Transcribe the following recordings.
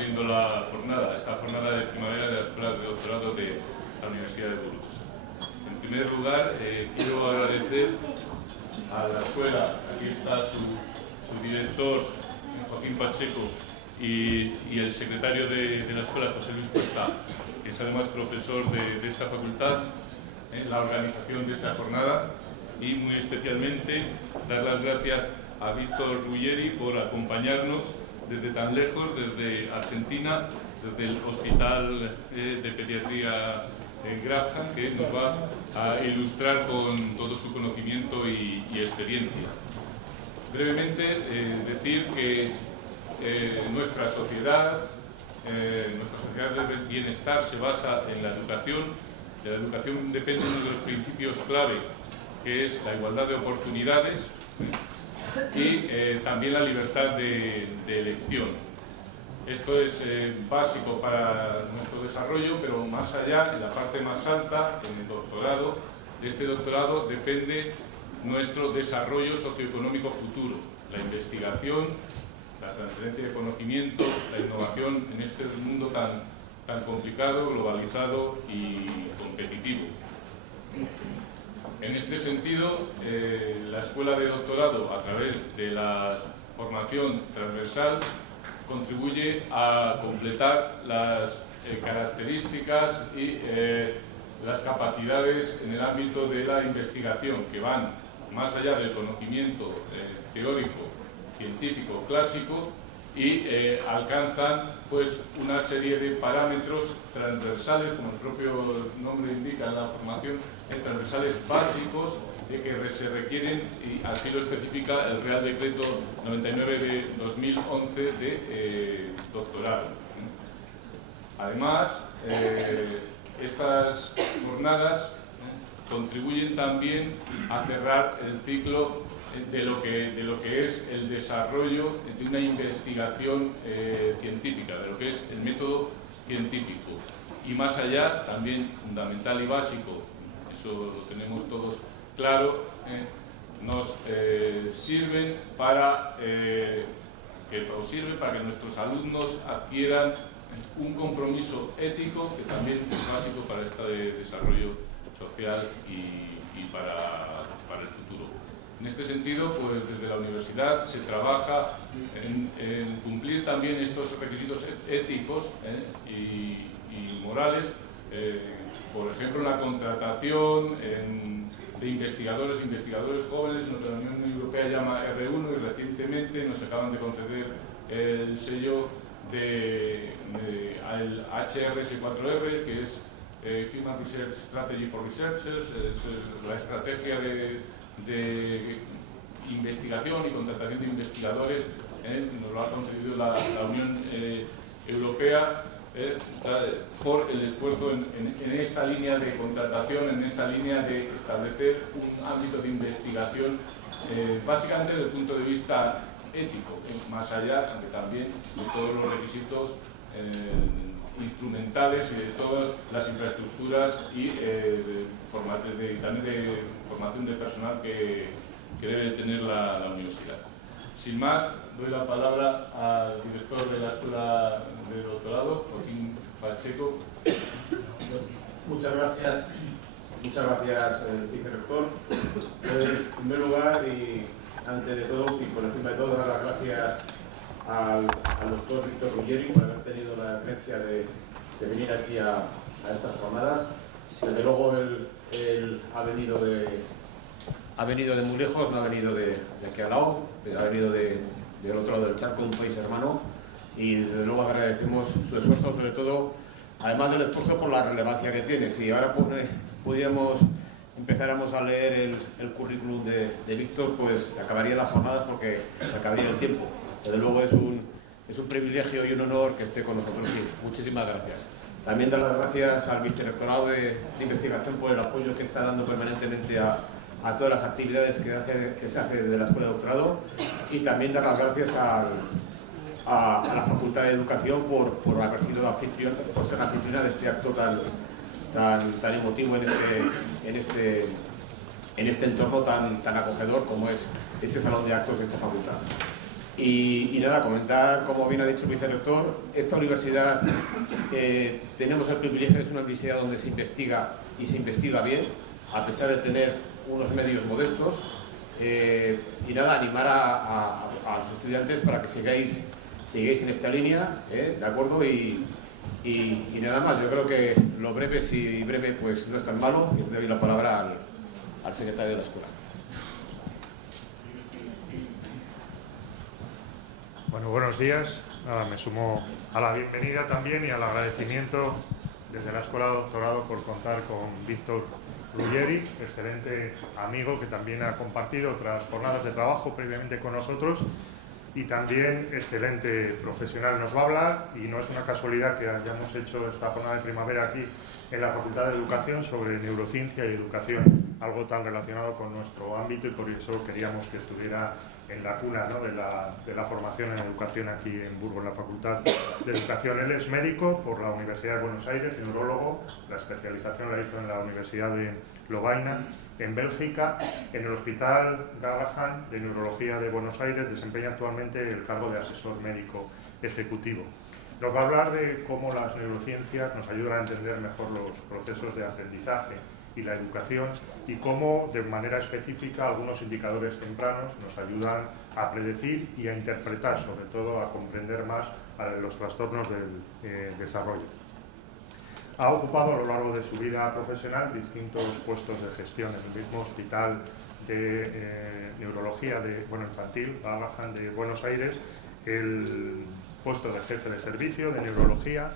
abriendo esta jornada de primavera de la Escuela de Doctorado de la Universidad de Toulouse. En primer lugar, quiero agradecer a la escuela, aquí está su director, Joaquín Pacheco, y el secretario de la escuela, José Luis Cuesta, que es además profesor de esta facultad, la organización de esta jornada, y muy especialmente dar las gracias a Víctor Ruggeri por acompañarnos desde tan lejos, desde Argentina, desde el Hospital de Pediatría Graham, que nos va a ilustrar con todo su conocimiento y experiencia. Brevemente, decir que nuestra sociedad del bienestar se basa en la educación. De la educación depende uno de los principios clave, que es la igualdad de oportunidades y también la libertad de elección. Esto es básico para nuestro desarrollo, pero más allá, en la parte más alta, en el doctorado, de este doctorado depende nuestro desarrollo socioeconómico futuro, la investigación, la transferencia de conocimiento, la innovación en este mundo tan complicado, globalizado y competitivo. En este sentido, la Escuela de Doctorado, a través de la formación transversal, contribuye a completar las características y las capacidades en el ámbito de la investigación, que van más allá del conocimiento teórico, científico, clásico, y alcanzan pues una serie de parámetros transversales, como el propio nombre indica en la formación, transversales básicos que se requieren, y así lo especifica el Real Decreto 99 de 2011 de doctorado. Además, estas jornadas contribuyen también a cerrar el ciclo de lo que es el desarrollo de una investigación científica, de lo que es el método científico. Y más allá, también fundamental y básico, eso lo tenemos todos claro, nos sirven para que nuestros alumnos adquieran un compromiso ético que también es básico para este desarrollo social y para el futuro. En este sentido, pues desde la universidad se trabaja en cumplir también estos requisitos éticos y morales, por ejemplo, la contratación de investigadores jóvenes, lo que la Unión Europea llama R1, y recientemente nos acaban de conceder el sello al HRS4R, que es Human Research Strategy for Researchers, es la estrategia de investigación y contratación de investigadores, nos lo ha concedido la Unión Europea por el esfuerzo en esta línea de contratación, en esta línea de establecer un ámbito de investigación básicamente desde el punto de vista ético, más allá también de todos los requisitos instrumentales y de todas las infraestructuras y también de formación de personal que debe tener la universidad. Sin más, doy la palabra al director de la Escuela de Doctorado, Joaquín Pacheco. Muchas gracias, vicerrector. En primer lugar, y antes de todo, y por encima de todo, dar las gracias al doctor Víctor Ruggeri por haber tenido la creencia de venir aquí a estas jornadas. Desde luego, él ha venido de muy lejos, no ha venido de aquí al lado, ha venido del otro lado del charco, de un país hermano, y desde luego agradecemos su esfuerzo, sobre todo, además del esfuerzo, por la relevancia que tiene. Si ahora empezáramos a leer el currículum de Víctor, pues acabarían las jornadas porque se acabaría el tiempo. Desde luego es un privilegio y un honor que esté con nosotros. Sí, muchísimas gracias. También dar las gracias al Vicerrectorado de Investigación por el apoyo que está dando permanentemente a todas las actividades que se hace desde la Escuela de Doctorado, y también dar las gracias a la Facultad de Educación por haber sido por ser anfitriona de este acto tan emotivo en este entorno tan acogedor como es este salón de actos de esta facultad. Y nada, comentar, como bien ha dicho el vicerrector, esta universidad tenemos el privilegio de ser una universidad donde se investiga y se investiga bien, a pesar de tener unos medios modestos. Y nada, animar a los estudiantes para que sigáis en esta línea, ¿de acuerdo? Y nada más, yo creo que lo breve, si breve, pues no es tan malo. Y le doy la palabra al secretario de la escuela. Bueno, buenos días. Nada, me sumo a la bienvenida también y al agradecimiento desde la Escuela de Doctorado por contar con Víctor Ruggeri, excelente amigo que también ha compartido otras jornadas de trabajo previamente con nosotros y también excelente profesional. Nos va a hablar, y no es una casualidad que hayamos hecho esta jornada de primavera aquí en la Facultad de Educación, sobre neurociencia y educación, algo tan relacionado con nuestro ámbito, y por eso queríamos que estuviera en la cuna, ¿no?, de la formación en educación aquí en Burgos, en la Facultad de Educación. Él es médico por la Universidad de Buenos Aires, neurólogo. La especialización la hizo en la Universidad de Lovaina, en Bélgica. En el Hospital Garrahan de Neurología de Buenos Aires desempeña actualmente el cargo de asesor médico ejecutivo. Nos va a hablar de cómo las neurociencias nos ayudan a entender mejor los procesos de aprendizaje y la educación, y cómo de manera específica algunos indicadores tempranos nos ayudan a predecir y a interpretar, sobre todo a comprender más los trastornos del desarrollo. Ha ocupado a lo largo de su vida profesional distintos puestos de gestión en el mismo Hospital de Neurología infantil Garrahan de Buenos Aires, el puesto de jefe de servicio de neurología.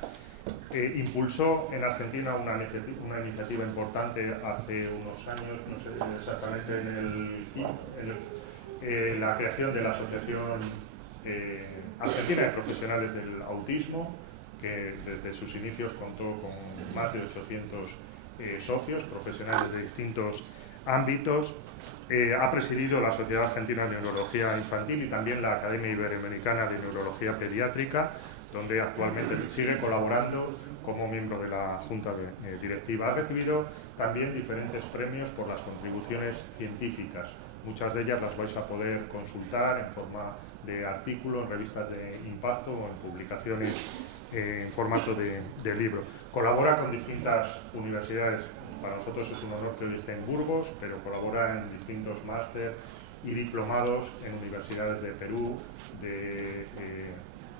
Impulsó en Argentina una iniciativa importante hace unos años, no sé exactamente, la creación de la Asociación Argentina de Profesionales del Autismo, que desde sus inicios contó con más de 800 socios profesionales de distintos ámbitos. Ha presidido la Sociedad Argentina de Neurología Infantil y también la Academia Iberoamericana de Neurología Pediátrica, donde actualmente sigue colaborando como miembro de la Junta Directiva. Ha recibido también diferentes premios por las contribuciones científicas. Muchas de ellas las vais a poder consultar en forma de artículos, en revistas de impacto o en publicaciones en formato de libro. Colabora con distintas universidades. Para nosotros es un honor que hoy esté en Burgos, pero colabora en distintos máster y diplomados en universidades de Perú,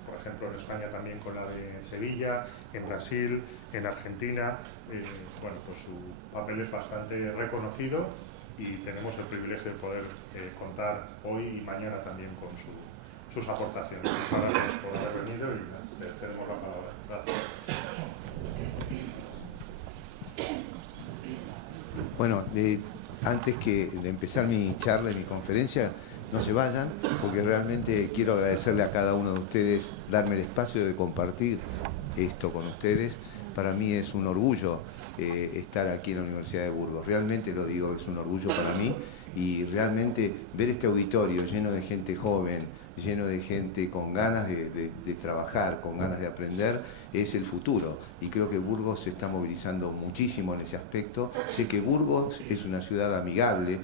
por ejemplo en España también con la de Sevilla, en Brasil, en Argentina. Bueno, pues su papel es bastante reconocido y tenemos el privilegio de poder contar hoy y mañana también con sus aportaciones. Muchas gracias por haber venido y le cedemos la palabra. Gracias. Bueno, antes de empezar mi charla y mi conferencia, no se vayan, porque realmente quiero agradecerle a cada uno de ustedes, darme el espacio de compartir esto con ustedes. Para mí es un orgullo estar aquí en la Universidad de Burgos. Realmente lo digo, es un orgullo para mí, y realmente ver este auditorio lleno de gente joven, lleno de gente con ganas de trabajar, con ganas de aprender, es el futuro. Y creo que Burgos se está movilizando muchísimo en ese aspecto. Sé que Burgos es una ciudad amigable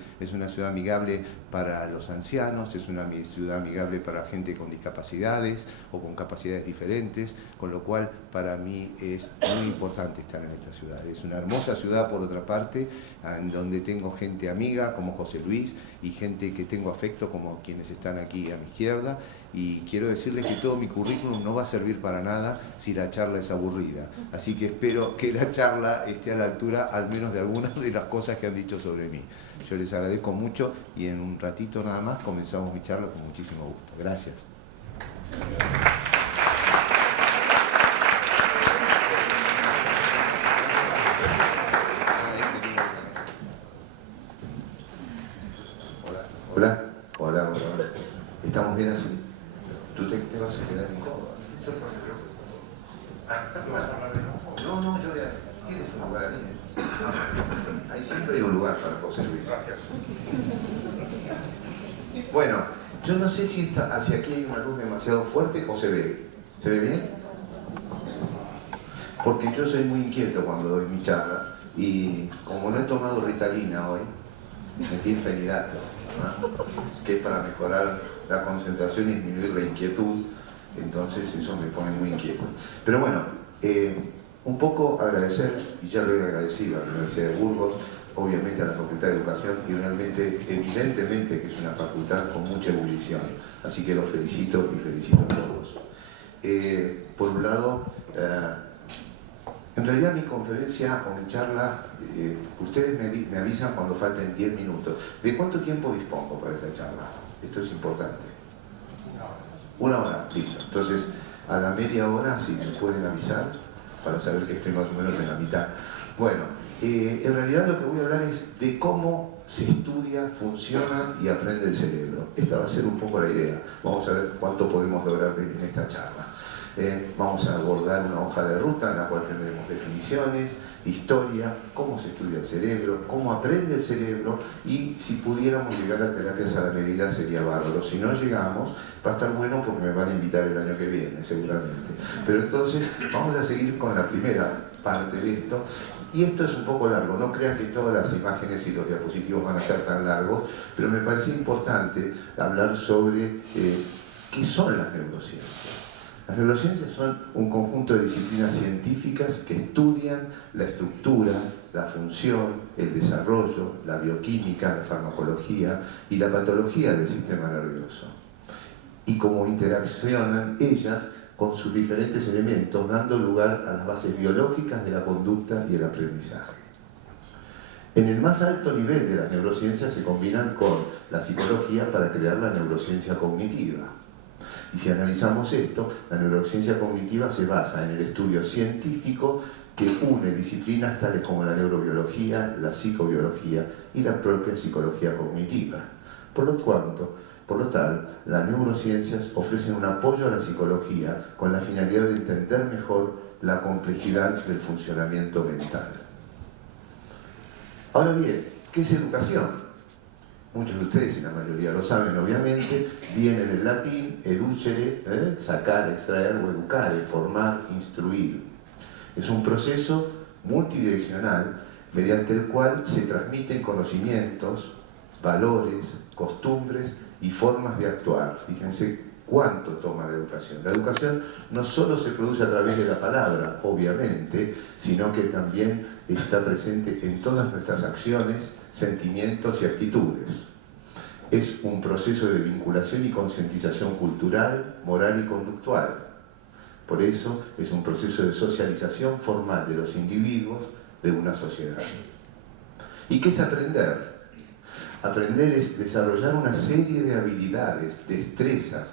para los ancianos, es una ciudad amigable para gente con discapacidades o con capacidades diferentes, con lo cual para mí es muy importante estar en esta ciudad. Es una hermosa ciudad, por otra parte, en donde tengo gente amiga como José Luis y gente que tengo afecto como quienes están aquí a mi izquierda, y quiero decirles que todo mi currículum no va a servir para nada si la charla es aburrida. Así que espero que la charla esté a la altura al menos de algunas de las cosas que han dicho sobre mí. Yo les agradezco mucho y en un ratito nada más comenzamos mi charla con muchísimo gusto. Gracias. Hola. ¿Estamos bien así? Tú te vas a quedar incómodo. No, yo voy a... Tienes un lugar ahí. Ahí siempre hay un lugar para José Luis. Gracias. Bueno, yo no sé si hacia aquí hay una luz demasiado fuerte o se ve. ¿Se ve bien? Porque yo soy muy inquieto cuando doy mi charla, y como no he tomado Ritalina hoy, metilfenidato, ¿no? Que es para mejorar la concentración y disminuir la inquietud. Entonces eso me pone muy inquieto. Pero bueno, un poco agradecer, y ya lo he agradecido a la Universidad de Burgos, obviamente a la Facultad de Educación, y realmente, evidentemente que es una facultad con mucha ebullición. Así que los felicito y felicito a todos. Por un lado, en realidad mi conferencia o mi charla, ustedes me avisan cuando falten 10 minutos. ¿De cuánto tiempo dispongo para esta charla? Esto es importante. Una hora, listo. Entonces, a la media hora, si me pueden avisar, para saber que estoy más o menos en la mitad. Bueno, en realidad lo que voy a hablar es de cómo se estudia, funciona y aprende el cerebro. Esta va a ser un poco la idea. Vamos a ver cuánto podemos lograr en esta charla. Vamos a abordar una hoja de ruta en la cual tendremos definiciones, historia, cómo se estudia el cerebro, cómo aprende el cerebro, y si pudiéramos llegar a terapias a la medida sería bárbaro. Si no llegamos, va a estar bueno porque me van a invitar el año que viene, seguramente. Pero entonces vamos a seguir con la primera parte de esto. Y esto es un poco largo, no crean que todas las imágenes y los diapositivos van a ser tan largos, pero me parece importante hablar sobre qué son las neurociencias. Las neurociencias son un conjunto de disciplinas científicas que estudian la estructura, la función, el desarrollo, la bioquímica, la farmacología y la patología del sistema nervioso. Y cómo interaccionan ellas con sus diferentes elementos, dando lugar a las bases biológicas de la conducta y el aprendizaje. En el más alto nivel de las neurociencias se combinan con la psicología para crear la neurociencia cognitiva. Y si analizamos esto, la neurociencia cognitiva se basa en el estudio científico que une disciplinas tales como la neurobiología, la psicobiología y la propia psicología cognitiva. Por lo tal, las neurociencias ofrecen un apoyo a la psicología con la finalidad de entender mejor la complejidad del funcionamiento mental. Ahora bien, ¿qué es educación? Muchos de ustedes, y la mayoría lo saben obviamente, viene del latín educere, sacar, extraer o educare, formar, instruir. Es un proceso multidireccional mediante el cual se transmiten conocimientos, valores, costumbres y formas de actuar. Fíjense cuánto toma la educación. La educación no solo se produce a través de la palabra, obviamente, sino que también está presente en todas nuestras acciones, sentimientos y actitudes. Es un proceso de vinculación y concientización cultural, moral y conductual. Por eso es un proceso de socialización formal de los individuos de una sociedad. ¿Y qué es aprender? Aprender es desarrollar una serie de habilidades, destrezas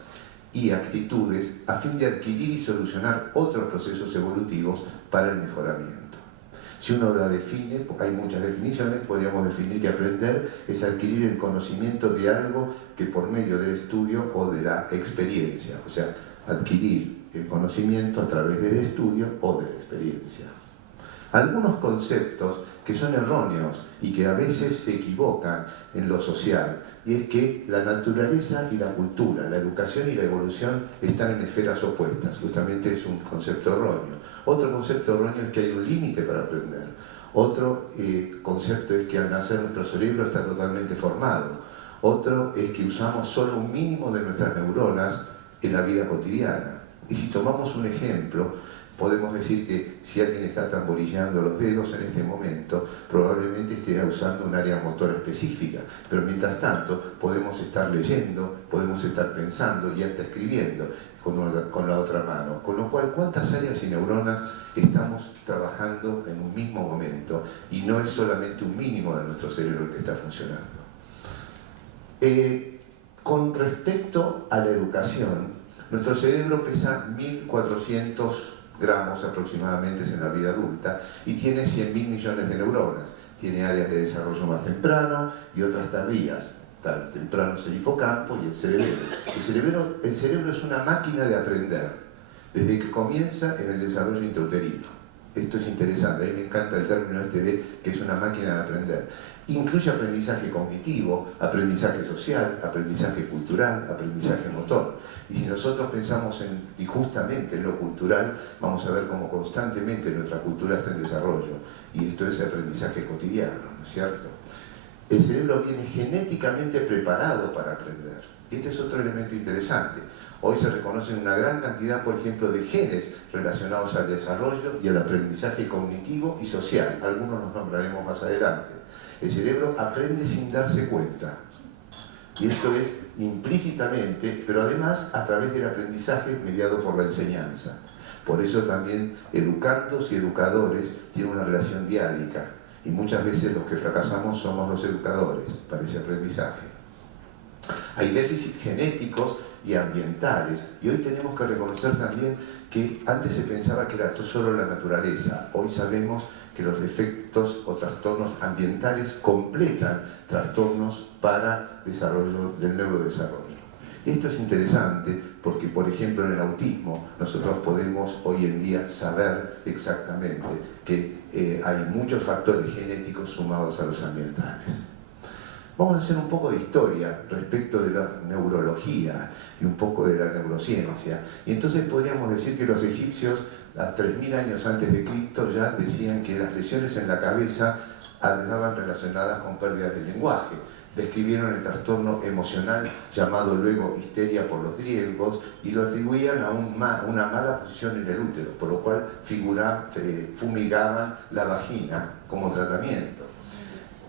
y actitudes a fin de adquirir y solucionar otros procesos evolutivos para el mejoramiento. Si uno la define, hay muchas definiciones, podríamos definir que aprender es adquirir el conocimiento de algo que por medio del estudio o de la experiencia, o sea, adquirir el conocimiento a través del estudio o de la experiencia. Algunos conceptos que son erróneos y que a veces se equivocan en lo social, y es que la naturaleza y la cultura, la educación y la evolución están en esferas opuestas. Justamente es un concepto erróneo. Otro concepto erróneo es que hay un límite para aprender. Otro concepto es que al nacer nuestro cerebro está totalmente formado. Otro es que usamos solo un mínimo de nuestras neuronas en la vida cotidiana. Y si tomamos un ejemplo, podemos decir que si alguien está tamborilleando los dedos en este momento, probablemente esté usando un área motora específica, pero mientras tanto podemos estar leyendo, podemos estar pensando y hasta escribiendo con la otra mano. Con lo cual, ¿cuántas áreas y neuronas estamos trabajando en un mismo momento? Y no es solamente un mínimo de nuestro cerebro el que está funcionando. Con respecto a la educación, nuestro cerebro pesa 1400 gramos aproximadamente en la vida adulta y tiene 100.000 millones de neuronas. Tiene áreas de desarrollo más temprano y otras tardías. Temprano es el hipocampo y el cerebro. El cerebro es una máquina de aprender desde que comienza en el desarrollo intrauterino. Esto es interesante, a mí me encanta el término este de que es una máquina de aprender. Incluye aprendizaje cognitivo, aprendizaje social, aprendizaje cultural, aprendizaje motor. Y si nosotros pensamos y justamente en lo cultural, vamos a ver cómo constantemente nuestra cultura está en desarrollo. Y esto es aprendizaje cotidiano, ¿no es cierto? El cerebro viene genéticamente preparado para aprender. Y este es otro elemento interesante. Hoy se reconocen una gran cantidad, por ejemplo, de genes relacionados al desarrollo y al aprendizaje cognitivo y social. Algunos los nombraremos más adelante. El cerebro aprende sin darse cuenta. Y esto es implícitamente, pero además a través del aprendizaje mediado por la enseñanza. Por eso también educandos y educadores tienen una relación diádica. Y muchas veces los que fracasamos somos los educadores para ese aprendizaje. Hay déficits genéticos y ambientales, y hoy tenemos que reconocer también que antes se pensaba que era solo la naturaleza. Hoy sabemos que los defectos o trastornos ambientales completan trastornos para desarrollo del neurodesarrollo. Esto es interesante porque, por ejemplo, en el autismo nosotros podemos hoy en día saber exactamente que hay muchos factores genéticos sumados a los ambientales. Vamos a hacer un poco de historia respecto de la neurología y un poco de la neurociencia. Y entonces podríamos decir que los egipcios, a 3000 años antes de Cristo, ya decían que las lesiones en la cabeza estaban relacionadas con pérdidas del lenguaje. Describieron el trastorno emocional llamado luego histeria por los griegos y lo atribuían a una mala posición en el útero, por lo cual fumigaban la vagina como tratamiento.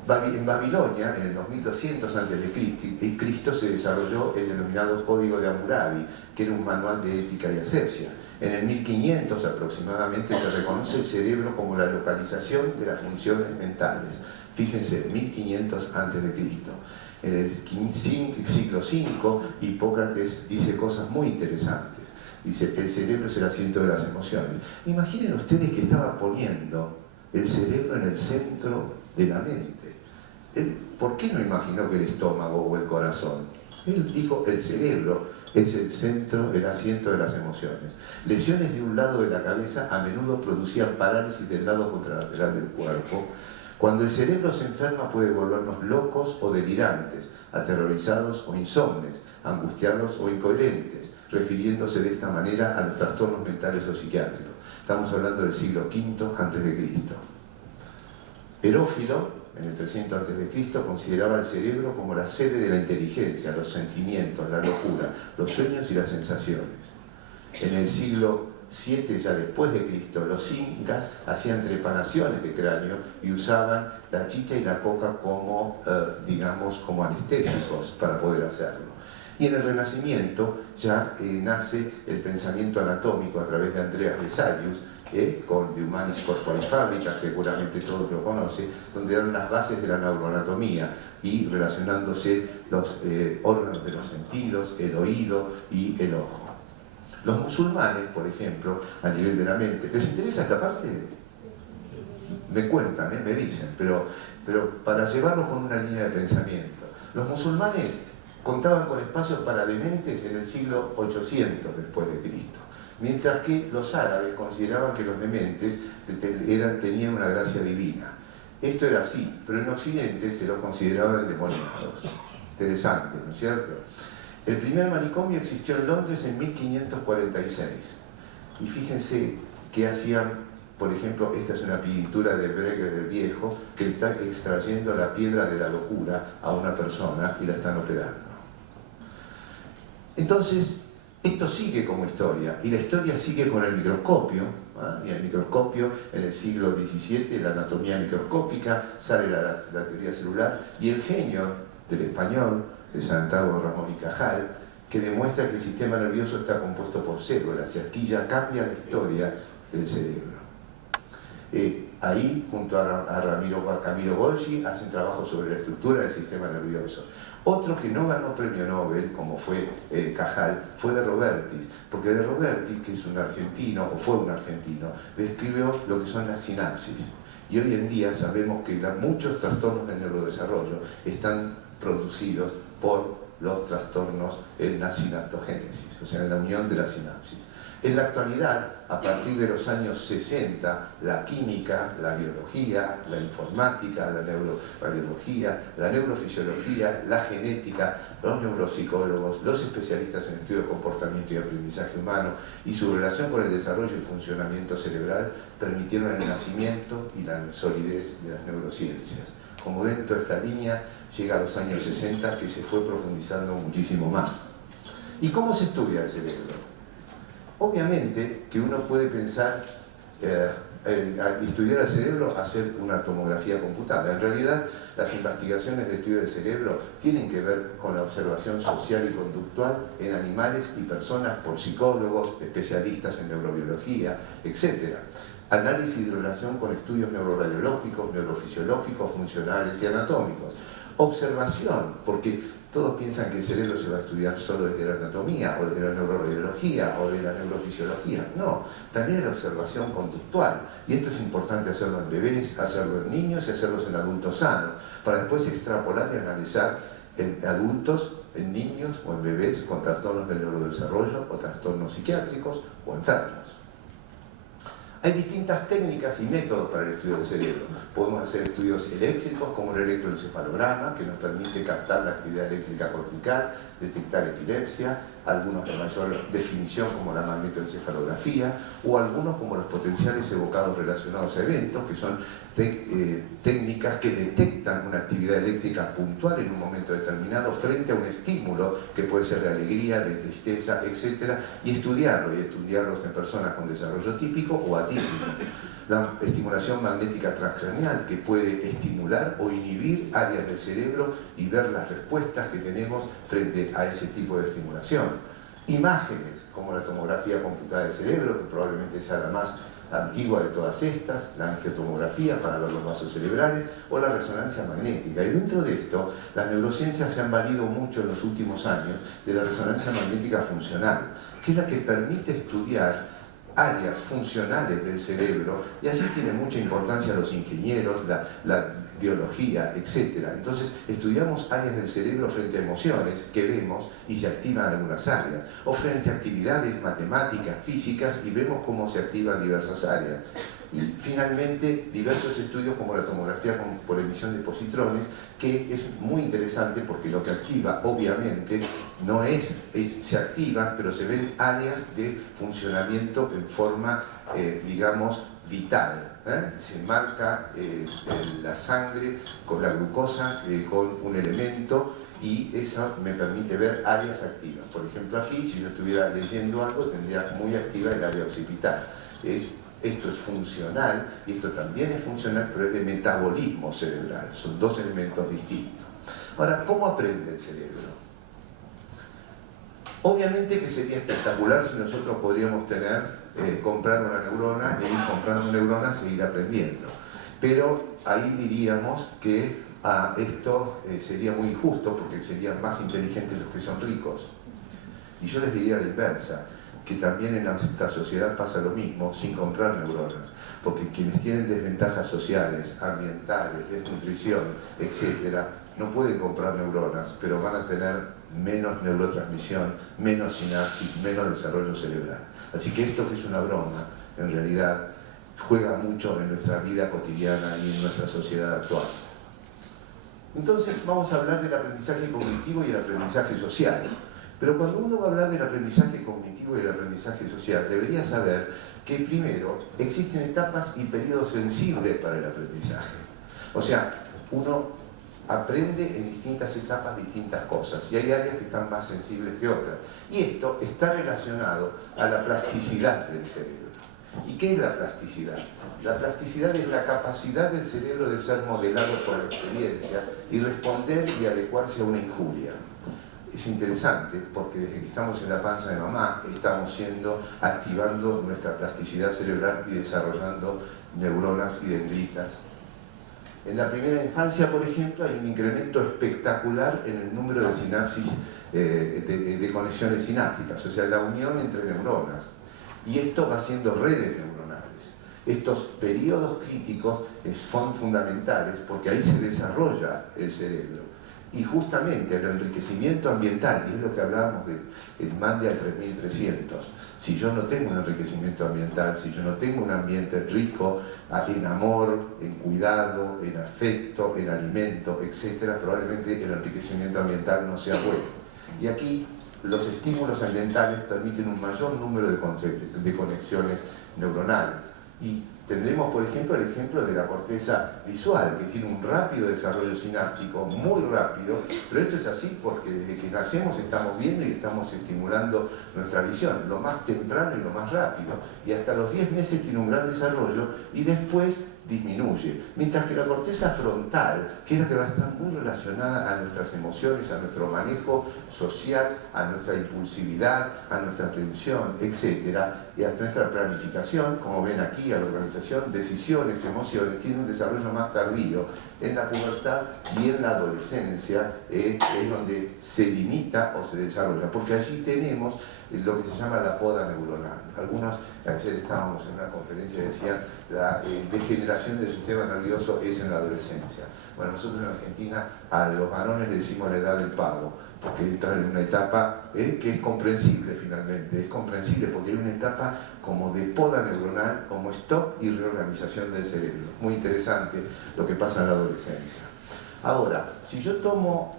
En Babilonia, en el 2200 a.C., se desarrolló el denominado Código de Hammurabi, que era un manual de ética y asepsia. En el 1500 aproximadamente se reconoce el cerebro como la localización de las funciones mentales. Fíjense, 1500 a.C. En el siglo V, Hipócrates dice cosas muy interesantes. Dice, el cerebro es el asiento de las emociones. Imaginen ustedes que estaba poniendo el cerebro en el centro de la mente. Él, ¿por qué no imaginó que el estómago o el corazón? Él dijo, el cerebro es el centro, el asiento de las emociones. Lesiones de un lado de la cabeza a menudo producían parálisis del lado contralateral del cuerpo. Cuando el cerebro se enferma puede volvernos locos o delirantes, aterrorizados o insomnes, angustiados o incoherentes, refiriéndose de esta manera a los trastornos mentales o psiquiátricos. Estamos hablando del siglo V a.C. Herófilo, en el 300 a.C., consideraba el cerebro como la sede de la inteligencia, los sentimientos, la locura, los sueños y las sensaciones. En el siglo VII, ya después de Cristo, los incas hacían trepanaciones de cráneo y usaban la chicha y la coca como, como anestésicos para poder hacerlo. Y en el Renacimiento ya nace el pensamiento anatómico a través de Andreas Vesalius, con De Humanis Corpore Fabrica, seguramente todos lo conocen, donde dan las bases de la neuroanatomía y relacionándose los órganos de los sentidos, el oído y el ojo. Los musulmanes, por ejemplo, a nivel de la mente, ¿les interesa esta parte? Me cuentan, me dicen, pero para llevarlo con una línea de pensamiento. Los musulmanes contaban con espacios para dementes en el siglo 800 después de Cristo. Mientras que los árabes consideraban que los dementes tenían una gracia divina. Esto era así, pero en Occidente se los consideraban endemoniados. Interesante, ¿no es cierto? El primer manicomio existió en Londres en 1546. Y fíjense qué hacían, por ejemplo, esta es una pintura de Breger el Viejo, que le está extrayendo la piedra de la locura a una persona y la están operando. Entonces, esto sigue como historia, y la historia sigue con el microscopio, y el microscopio en el siglo XVII, la anatomía microscópica, sale la teoría celular, y el genio del español, de Santiago Ramón y Cajal, que demuestra que el sistema nervioso está compuesto por células, y aquí ya cambia la historia del cerebro. Ahí, junto a Camilo Golgi, hacen trabajo sobre la estructura del sistema nervioso. Otro que no ganó premio Nobel, como fue Cajal, fue de Robertis, porque de Robertis, que es un argentino, o fue un argentino, describió lo que son las sinapsis. Y hoy en día sabemos que muchos trastornos del neurodesarrollo están producidos por los trastornos en la sinaptogénesis, o sea, en la unión de la sinapsis. En la actualidad, a partir de los años 60, la química, la biología, la informática, la neuroradiología, la neurofisiología, la genética, los neuropsicólogos, los especialistas en estudio de comportamiento y aprendizaje humano y su relación con el desarrollo y funcionamiento cerebral permitieron el nacimiento y la solidez de las neurociencias. Como ven, toda esta línea llega a los años 60, que se fue profundizando muchísimo más. ¿Y cómo se estudia el cerebro? Obviamente que uno puede pensar al estudiar el cerebro, hacer una tomografía computada. En realidad, las investigaciones de estudio del cerebro tienen que ver con la observación social y conductual en animales y personas por psicólogos, especialistas en neurobiología, etc. Análisis de relación con estudios neuroradiológicos, neurofisiológicos, funcionales y anatómicos. Observación, porque todos piensan que el cerebro se va a estudiar solo desde la anatomía, o desde la neuroradiología, o de la neurofisiología. No, también la observación conductual. Y esto es importante hacerlo en bebés, hacerlo en niños y hacerlo en adultos sanos, para después extrapolar y analizar en adultos, en niños o en bebés con trastornos del neurodesarrollo o trastornos psiquiátricos o enfermos. Hay distintas técnicas y métodos para el estudio del cerebro. Podemos hacer estudios eléctricos, como el electroencefalograma, que nos permite captar la actividad eléctrica cortical, detectar epilepsia, algunos de mayor definición, como la magnetoencefalografía, o algunos como los potenciales evocados relacionados a eventos, que son técnicas que detectan una actividad eléctrica puntual en un momento determinado frente a un estímulo que puede ser de alegría, de tristeza, etc. y estudiarlos en personas con desarrollo típico o atípico. La estimulación magnética transcranial, que puede estimular o inhibir áreas del cerebro y ver las respuestas que tenemos frente a ese tipo de estimulación. Imágenes, como la tomografía computada del cerebro, que probablemente sea la más antigua de todas estas, la angiotomografía para ver los vasos cerebrales, o la resonancia magnética. Y dentro de esto, las neurociencias se han valido mucho en los últimos años de la resonancia magnética funcional, que es la que permite estudiar áreas funcionales del cerebro, y allí tiene mucha importancia los ingenieros, la biología, etc. Entonces estudiamos áreas del cerebro frente a emociones que vemos y se activan algunas áreas, o frente a actividades matemáticas, físicas, y vemos cómo se activan diversas áreas. Y finalmente, diversos estudios como la tomografía por emisión de positrones, que es muy interesante porque lo que activa, obviamente, no se activa, pero se ven áreas de funcionamiento en forma, digamos, vital. Se marca la sangre con la glucosa, con un elemento, y eso me permite ver áreas activas. Por ejemplo, aquí, si yo estuviera leyendo algo, tendría muy activa el área occipital. Esto es funcional, y esto también es funcional, pero es de metabolismo cerebral. Son dos elementos distintos. Ahora, ¿cómo aprende el cerebro? Obviamente que sería espectacular si nosotros podríamos comprar una neurona, e ir comprando neuronas e ir aprendiendo. Pero ahí diríamos que esto sería muy injusto, porque serían más inteligentes los que son ricos. Y yo les diría la inversa, que también en esta sociedad pasa lo mismo sin comprar neuronas, porque quienes tienen desventajas sociales, ambientales, desnutrición, etc., no pueden comprar neuronas, pero van a tener menos neurotransmisión, menos sinapsis, menos desarrollo cerebral. Así que esto, que es una broma, en realidad juega mucho en nuestra vida cotidiana y en nuestra sociedad actual. Entonces vamos a hablar del aprendizaje cognitivo y el aprendizaje social. Pero cuando uno va a hablar del aprendizaje cognitivo y del aprendizaje social, debería saber que primero existen etapas y periodos sensibles para el aprendizaje. O sea, uno aprende en distintas etapas distintas cosas, y hay áreas que están más sensibles que otras. Y esto está relacionado a la plasticidad del cerebro. ¿Y qué es la plasticidad? La plasticidad es la capacidad del cerebro de ser modelado por la experiencia y responder y adecuarse a una injuria. Es interesante porque desde que estamos en la panza de mamá estamos activando nuestra plasticidad cerebral y desarrollando neuronas y dendritas. En la primera infancia, por ejemplo, hay un incremento espectacular en el número de sinapsis, de conexiones sinápticas, o sea, la unión entre neuronas. Y esto va haciendo redes neuronales. Estos periodos críticos son fundamentales porque ahí se desarrolla el cerebro. Y justamente el enriquecimiento ambiental, y es lo que hablábamos del Mandial 3300, si yo no tengo un enriquecimiento ambiental, si yo no tengo un ambiente rico en amor, en cuidado, en afecto, en alimento, etc., probablemente el enriquecimiento ambiental no sea bueno. Y aquí los estímulos ambientales permiten un mayor número de conexiones neuronales. Y Tendremos, por ejemplo, el ejemplo de la corteza visual, que tiene un rápido desarrollo sináptico, muy rápido, pero esto es así porque desde que nacemos estamos viendo y estamos estimulando nuestra visión, lo más temprano y lo más rápido, y hasta los 10 meses tiene un gran desarrollo y después disminuye, mientras que la corteza frontal, que es la que va a estar muy relacionada a nuestras emociones, a nuestro manejo social, a nuestra impulsividad, a nuestra atención, etcétera, y a nuestra planificación, como ven aquí, a la organización, decisiones, emociones, tiene un desarrollo más tardío en la pubertad y en la adolescencia, es donde se limita o se desarrolla, porque allí tenemos lo que se llama la poda neuronal. Algunos, ayer estábamos en una conferencia y decían la degeneración del sistema nervioso es en la adolescencia. Bueno, nosotros en Argentina a los varones le decimos la edad del pavo, porque entran en una etapa que es comprensible finalmente, es comprensible porque hay una etapa como de poda neuronal, como stop y reorganización del cerebro. Muy interesante lo que pasa en la adolescencia. Ahora, si yo tomo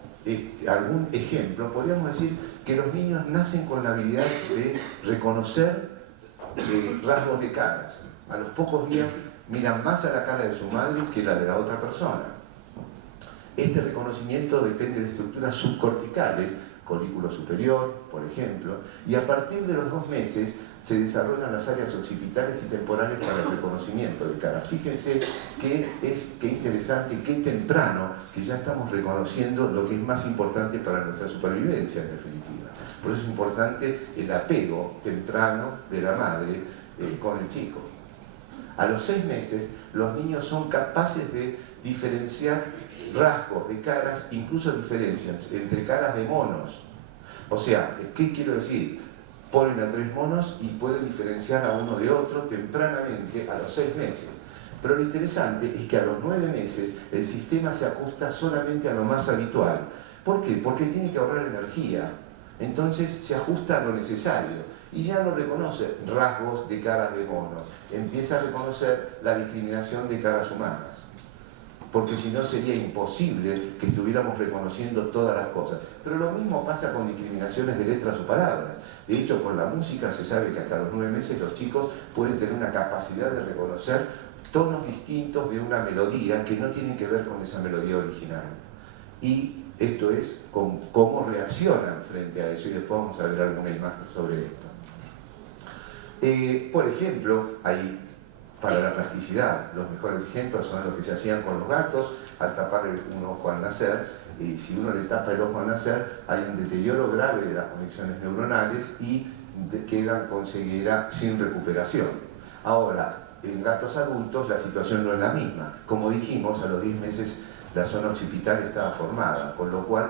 algún ejemplo, podríamos decir que los niños nacen con la habilidad de reconocer rasgos de caras. A los pocos días miran más a la cara de su madre que la de la otra persona. Este reconocimiento depende de estructuras subcorticales, colículo superior, por ejemplo, y a partir de los 2 meses se desarrollan las áreas occipitales y temporales para el reconocimiento de caras. Fíjense qué interesante y qué temprano que ya estamos reconociendo lo que es más importante para nuestra supervivencia, en definitiva. Por eso es importante el apego temprano de la madre con el chico. A los 6 meses, los niños son capaces de diferenciar rasgos de caras, incluso diferencias entre caras de monos. O sea, ¿qué quiero decir? Ponen a 3 monos y pueden diferenciar a uno de otro tempranamente a los 6 meses. Pero lo interesante es que a los 9 meses el sistema se ajusta solamente a lo más habitual. ¿Por qué? Porque tiene que ahorrar energía. Entonces se ajusta a lo necesario y ya no reconoce rasgos de caras de monos. Empieza a reconocer la discriminación de caras humanas. Porque si no sería imposible que estuviéramos reconociendo todas las cosas. Pero lo mismo pasa con discriminaciones de letras o palabras. De hecho, con la música se sabe que hasta los 9 meses los chicos pueden tener una capacidad de reconocer tonos distintos de una melodía que no tienen que ver con esa melodía original. Y esto es con cómo reaccionan frente a eso, y después vamos a ver alguna imagen sobre esto. Por ejemplo, hay para la plasticidad, los mejores ejemplos son los que se hacían con los gatos al tapar un ojo al nacer. Y si uno le tapa el ojo al nacer, hay un deterioro grave de las conexiones neuronales y quedan con ceguera sin recuperación. Ahora, en gatos adultos la situación no es la misma. Como dijimos, a los 10 meses la zona occipital estaba formada, con lo cual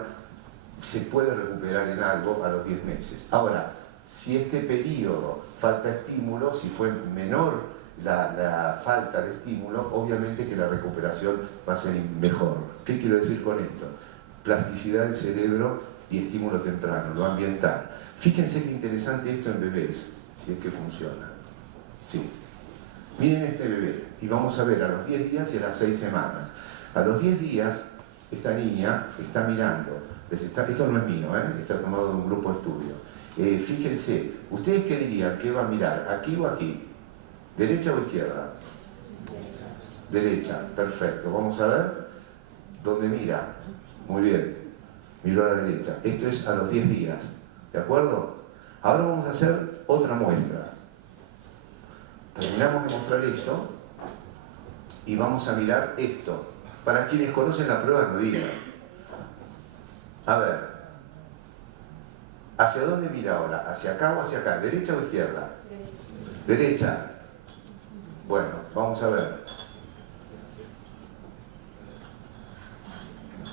se puede recuperar en algo a los 10 meses. Ahora, si este periodo falta estímulo, si fue menor la falta de estímulo, obviamente que la recuperación va a ser mejor. ¿Qué quiero decir con esto? Plasticidad del cerebro y estímulo temprano, lo ambiental. Fíjense qué interesante esto en bebés, si es que funciona. Sí. Miren este bebé, y vamos a ver a los 10 días y a las 6 semanas. A los 10 días, esta niña está mirando. Esto no es mío, está tomado de un grupo de estudio. Fíjense, ¿ustedes qué dirían? ¿Qué va a mirar? ¿Aquí o aquí? ¿Derecha o izquierda? Derecha, perfecto. Vamos a ver dónde mira. Muy bien, miró a la derecha. Esto es a los 10 días, ¿de acuerdo? Ahora vamos a hacer otra muestra. Terminamos de mostrar esto y vamos a mirar esto. Para quienes conocen la prueba, no digan. A ver, ¿hacia dónde mira ahora? ¿Hacia acá o hacia acá? ¿Derecha o izquierda? Derecha. Bueno, vamos a ver.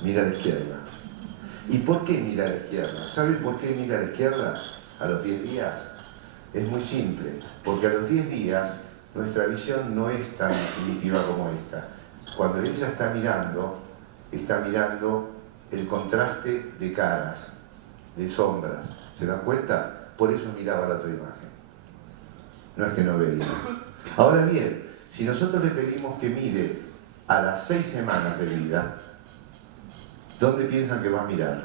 Mira a la izquierda. ¿Y por qué mira a la izquierda? ¿Saben por qué mira a la izquierda a los 10 días? Es muy simple, porque a los 10 días nuestra visión no es tan definitiva como esta. Cuando ella está mirando el contraste de caras, de sombras. ¿Se dan cuenta? Por eso miraba la otra imagen. No es que no veía. Ahora bien, si nosotros le pedimos que mire a las 6 semanas de vida, ¿dónde piensan que va a mirar?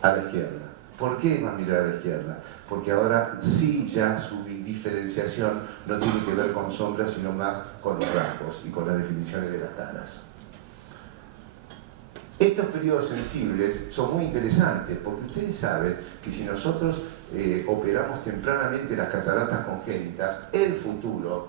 A la izquierda. ¿Por qué va a mirar a la izquierda? Porque ahora sí ya su diferenciación no tiene que ver con sombras, sino más con los rasgos y con las definiciones de las caras. Estos periodos sensibles son muy interesantes porque ustedes saben que si nosotros operamos tempranamente las cataratas congénitas, el futuro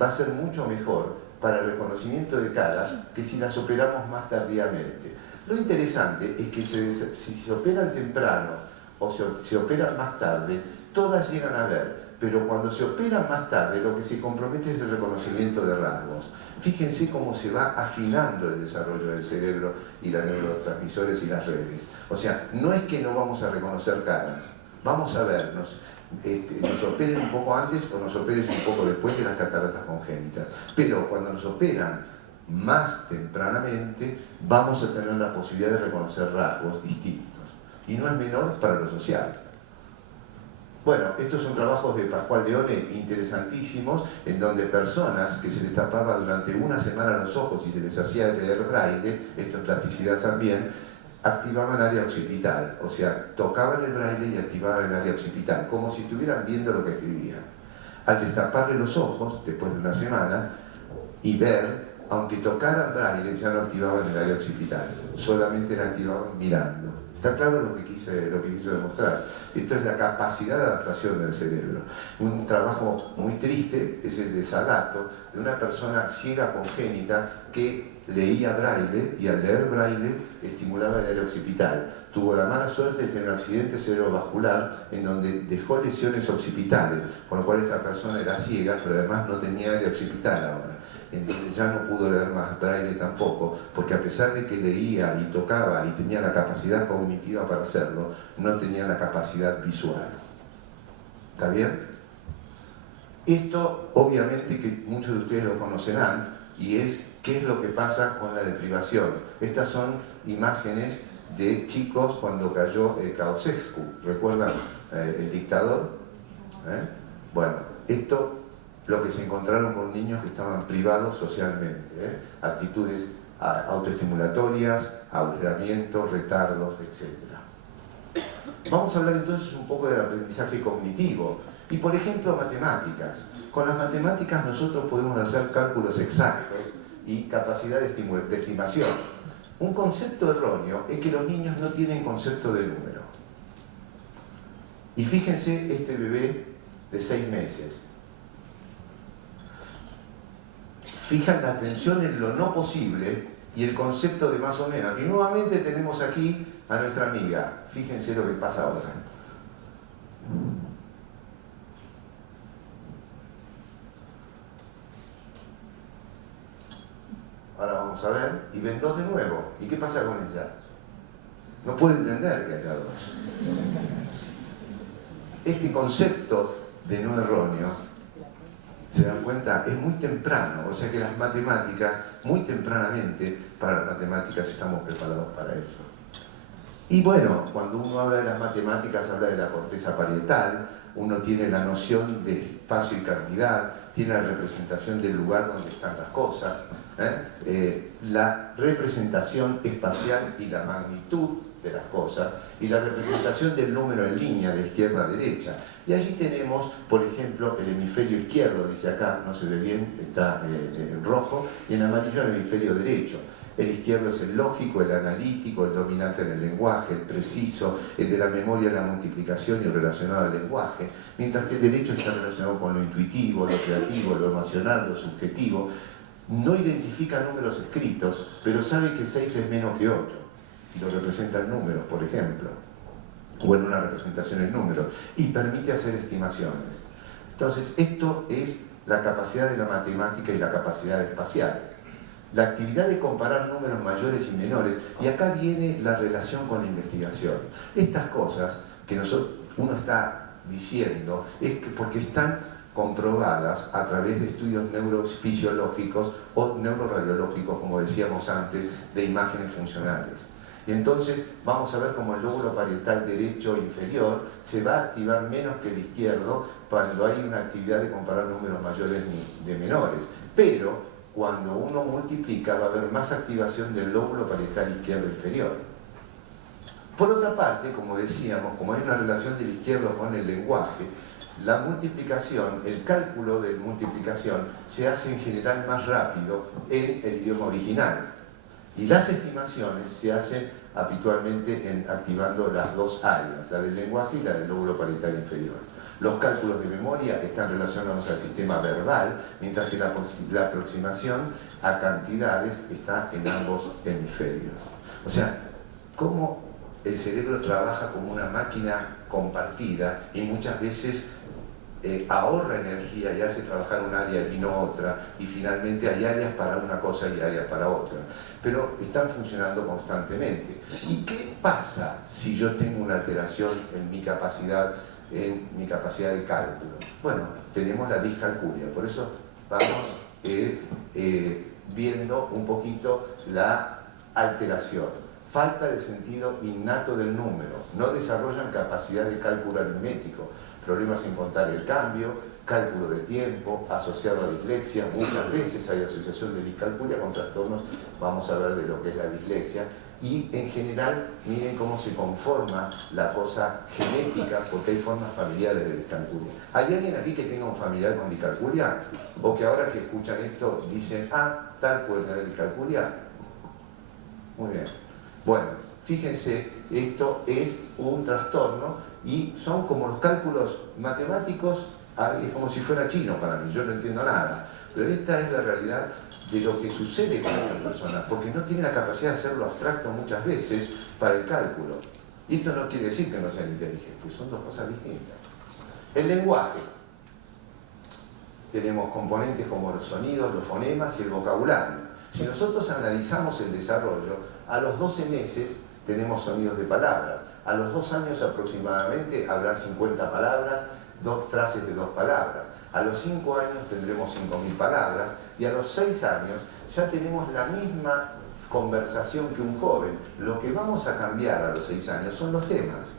va a ser mucho mejor para el reconocimiento de caras que si las operamos más tardíamente. Lo interesante es que si se operan temprano o se operan más tarde, todas llegan a ver, pero cuando se operan más tarde lo que se compromete es el reconocimiento de rasgos. Fíjense cómo se va afinando el desarrollo del cerebro y los neurotransmisores y las redes. O sea, no es que no vamos a reconocer caras, vamos a ver, nos operen un poco antes o nos operen un poco después de las cataratas congénitas. Pero cuando nos operan más tempranamente, vamos a tener la posibilidad de reconocer rasgos distintos. Y no es menor para lo social. Bueno, estos son trabajos de Pascual Leone interesantísimos, en donde personas que se les tapaba durante una semana los ojos y se les hacía leer braille, esto en plasticidad también, activaban área occipital, o sea, tocaban el braille y activaban el área occipital, como si estuvieran viendo lo que escribían. Al destaparle los ojos, después de una semana, y ver, aunque tocaran braille, ya no activaban el área occipital, solamente la activaban mirando. ¿Está claro lo que quiso demostrar? Esto es la capacidad de adaptación del cerebro. Un trabajo muy triste es el de Salato, de una persona ciega congénita que leía braille y al leer braille estimulaba el área occipital. Tuvo la mala suerte de tener un accidente cerebrovascular en donde dejó lesiones occipitales, con lo cual esta persona era ciega, pero además no tenía área occipital ahora. Entonces ya no pudo leer más braille tampoco, porque a pesar de que leía y tocaba y tenía la capacidad cognitiva para hacerlo, no tenía la capacidad visual. ¿Está bien? Esto obviamente que muchos de ustedes lo conocerán, y es qué es lo que pasa con la deprivación. Estas son imágenes de chicos cuando cayó Ceausescu. ¿Recuerdan el dictador? Bueno, esto lo que se encontraron con niños que estaban privados socialmente, actitudes autoestimulatorias, aburrimiento, retardos, etc. Vamos a hablar entonces un poco del aprendizaje cognitivo y, por ejemplo, matemáticas. Con las matemáticas nosotros podemos hacer cálculos exactos y capacidad de estimación. Un concepto erróneo es que los niños no tienen concepto de número. Y fíjense este bebé de 6 meses. Fijan la atención en lo no posible y el concepto de más o menos. Y nuevamente tenemos aquí a nuestra amiga. Fíjense lo que pasa ahora. Ahora vamos a ver, y ven 2 de nuevo. ¿Y qué pasa con ella? No puede entender que haya 2. Este concepto de no erróneo, se dan cuenta, es muy temprano, o sea que las matemáticas, muy tempranamente, para las matemáticas estamos preparados para eso. Y bueno, cuando uno habla de las matemáticas, habla de la corteza parietal, uno tiene la noción de espacio y cantidad, tiene la representación del lugar donde están las cosas, la representación espacial y la magnitud de las cosas, y la representación del número en línea de izquierda a derecha. Y allí tenemos, por ejemplo, el hemisferio izquierdo, dice acá, no se ve bien, está en rojo, y en amarillo el hemisferio derecho. El izquierdo es el lógico, el analítico, el dominante en el lenguaje, el preciso, el de la memoria, la multiplicación y el relacionado al lenguaje, mientras que el derecho está relacionado con lo intuitivo, lo creativo, lo emocional, lo subjetivo. No identifica números escritos, pero sabe que 6 es menos que 8, y lo representa en números, por ejemplo, o en una representación en números, y permite hacer estimaciones. Entonces, esto es la capacidad de la matemática y la capacidad espacial. La actividad de comparar números mayores y menores, y acá viene la relación con la investigación. Estas cosas que uno está diciendo es que porque están comprobadas a través de estudios neurofisiológicos o neuroradiológicos, como decíamos antes, de imágenes funcionales. Y entonces vamos a ver cómo el lóbulo parietal derecho inferior se va a activar menos que el izquierdo cuando hay una actividad de comparar números mayores de menores. Pero cuando uno multiplica va a haber más activación del lóbulo parietal izquierdo inferior. Por otra parte, como decíamos, como hay una relación del izquierdo con el lenguaje, la multiplicación, el cálculo de multiplicación se hace en general más rápido en el idioma original. Y las estimaciones se hacen habitualmente activando las dos áreas, la del lenguaje y la del lóbulo parietal inferior. Los cálculos de memoria están relacionados al sistema verbal, mientras que la aproximación a cantidades está en ambos hemisferios. O sea, cómo el cerebro trabaja como una máquina compartida y muchas veces ahorra energía y hace trabajar un área y no otra, y finalmente hay áreas para una cosa y áreas para otra, pero están funcionando constantemente. ¿Y qué pasa si yo tengo una alteración en mi capacidad de cálculo? Bueno, tenemos la discalculia, por eso vamos viendo un poquito la alteración. Falta de sentido innato del número, no desarrollan capacidad de cálculo aritmético, problemas en contar el cambio, cálculo de tiempo, asociado a dislexia. Muchas veces hay asociación de discalculia con trastornos, vamos a ver de lo que es la dislexia, y en general miren cómo se conforma la cosa genética, porque hay formas familiares de discalculia. ¿Hay alguien aquí que tenga un familiar con discalculia? ¿O que ahora que escuchan esto dicen, ah, tal puede tener discalculia? Muy bien. Bueno, fíjense, esto es un trastorno y son como los cálculos matemáticos, es como si fuera chino para mí, yo no entiendo nada. Pero esta es la realidad de lo que sucede con estas personas, porque no tienen la capacidad de hacerlo abstracto muchas veces para el cálculo. Y esto no quiere decir que no sean inteligentes, son dos cosas distintas. El lenguaje. Tenemos componentes como los sonidos, los fonemas y el vocabulario. Si nosotros analizamos el desarrollo, a los 12 meses tenemos sonidos de palabras. A los 2 años aproximadamente habrá 50 palabras, 2 frases de 2 palabras. A los 5 años tendremos 5.000 palabras y a los 6 años ya tenemos la misma conversación que un joven. Lo que vamos a cambiar a los 6 años son los temas.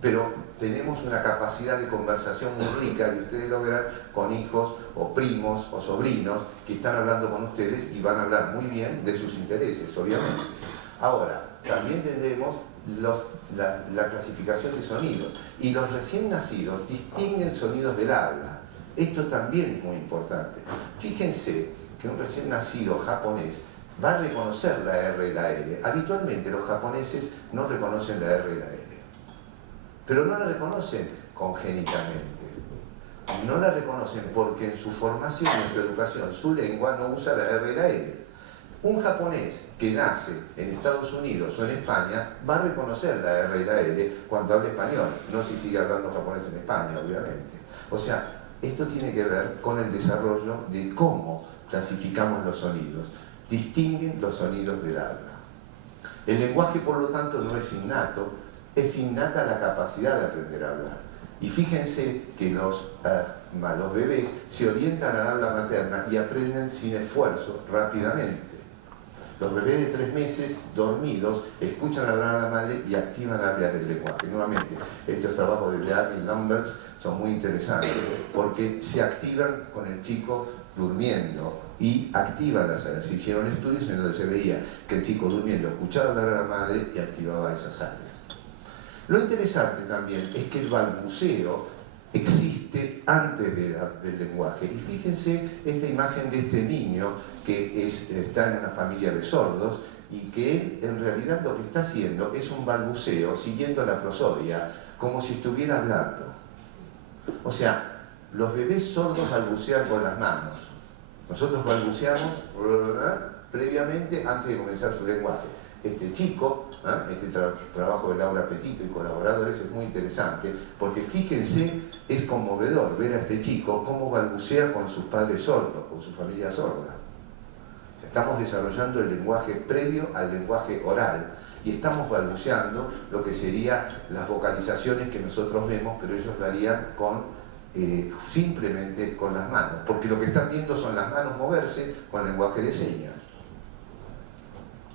Pero tenemos una capacidad de conversación muy rica y ustedes lo verán con hijos o primos o sobrinos que están hablando con ustedes y van a hablar muy bien de sus intereses, obviamente. Ahora, también tendremos la clasificación de sonidos y los recién nacidos distinguen sonidos del habla. Esto también es muy importante. Fíjense que un recién nacido japonés va a reconocer la R y la L. Habitualmente los japoneses no reconocen la R y la L, pero no la reconocen congénitamente. No la reconocen porque en su formación, en su educación, su lengua no usa la R y la L. Un japonés que nace en Estados Unidos o en España va a reconocer la R y la L cuando hable español, no si sigue hablando japonés en España, obviamente. O sea, esto tiene que ver con el desarrollo de cómo clasificamos los sonidos. Distinguen los sonidos del habla. El lenguaje, por lo tanto, no es innato, es innata la capacidad de aprender a hablar. Y fíjense que los bebés se orientan al habla materna y aprenden sin esfuerzo, rápidamente. Los bebés de 3 meses, dormidos, escuchan hablar a la madre y activan áreas del lenguaje. Nuevamente, estos trabajos de Bleak y Lamberts son muy interesantes porque se activan con el chico durmiendo y activan las áreas. Se hicieron estudios en donde se veía que el chico durmiendo escuchaba hablar a la madre y activaba esas áreas. Lo interesante también es que el balbuceo existe antes del lenguaje. Y fíjense esta imagen de este niño que está en una familia de sordos y que él en realidad lo que está haciendo es un balbuceo siguiendo la prosodia, como si estuviera hablando. O sea, los bebés sordos balbucean con las manos. Nosotros balbuceamos previamente antes de comenzar su lenguaje. Este chico, este trabajo de Laura Petito y colaboradores es muy interesante porque fíjense, es conmovedor ver a este chico cómo balbucea con sus padres sordos, con su familia sorda. Estamos desarrollando el lenguaje previo al lenguaje oral y estamos balbuceando lo que serían las vocalizaciones que nosotros vemos, pero ellos lo harían simplemente con las manos, porque lo que están viendo son las manos moverse con lenguaje de señas.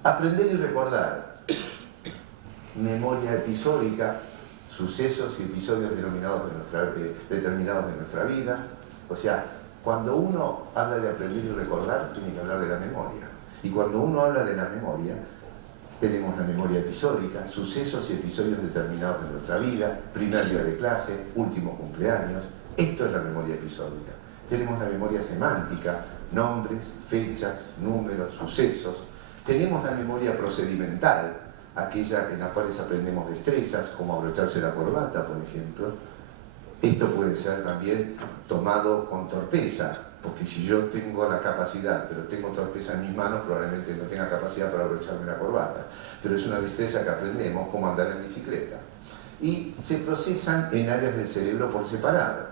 Aprender y recordar. Memoria episódica, sucesos y episodios determinados de nuestra vida. O sea, cuando uno habla de aprender y recordar, tiene que hablar de la memoria. Y cuando uno habla de la memoria, Tenemos la memoria episódica, sucesos y episodios determinados de nuestra vida, primer día de clase, último cumpleaños. Esto es la memoria episódica. Tenemos la memoria semántica, nombres, fechas, números, sucesos. Tenemos la memoria procedimental, aquella en la cual aprendemos destrezas, como abrocharse la corbata, por ejemplo. Esto puede ser también tomado con torpeza, porque si yo tengo la capacidad, pero tengo torpeza en mis manos, probablemente no tenga capacidad para abrocharme la corbata. Pero es una destreza que aprendemos, como andar en bicicleta. Y se procesan en áreas del cerebro por separado.